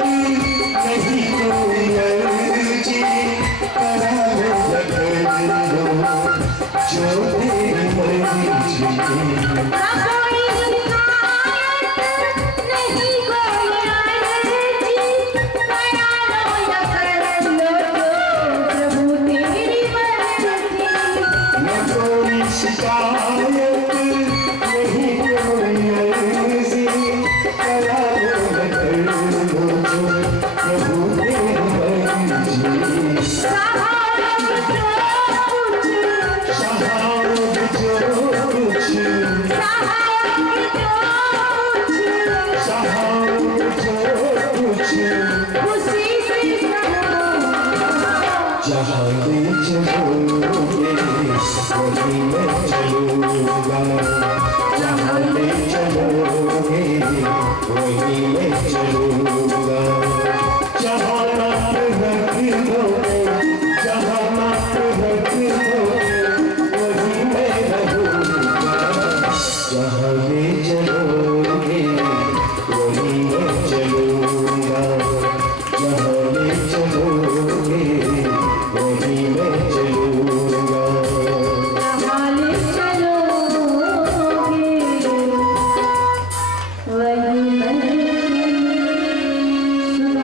नहीं कोई अर्जी करा लो जो तेरी मर्जी जहाँ ले चलोगे वहीं मैं चलूँगा, जहाँ ले चलोगे वहीं मैं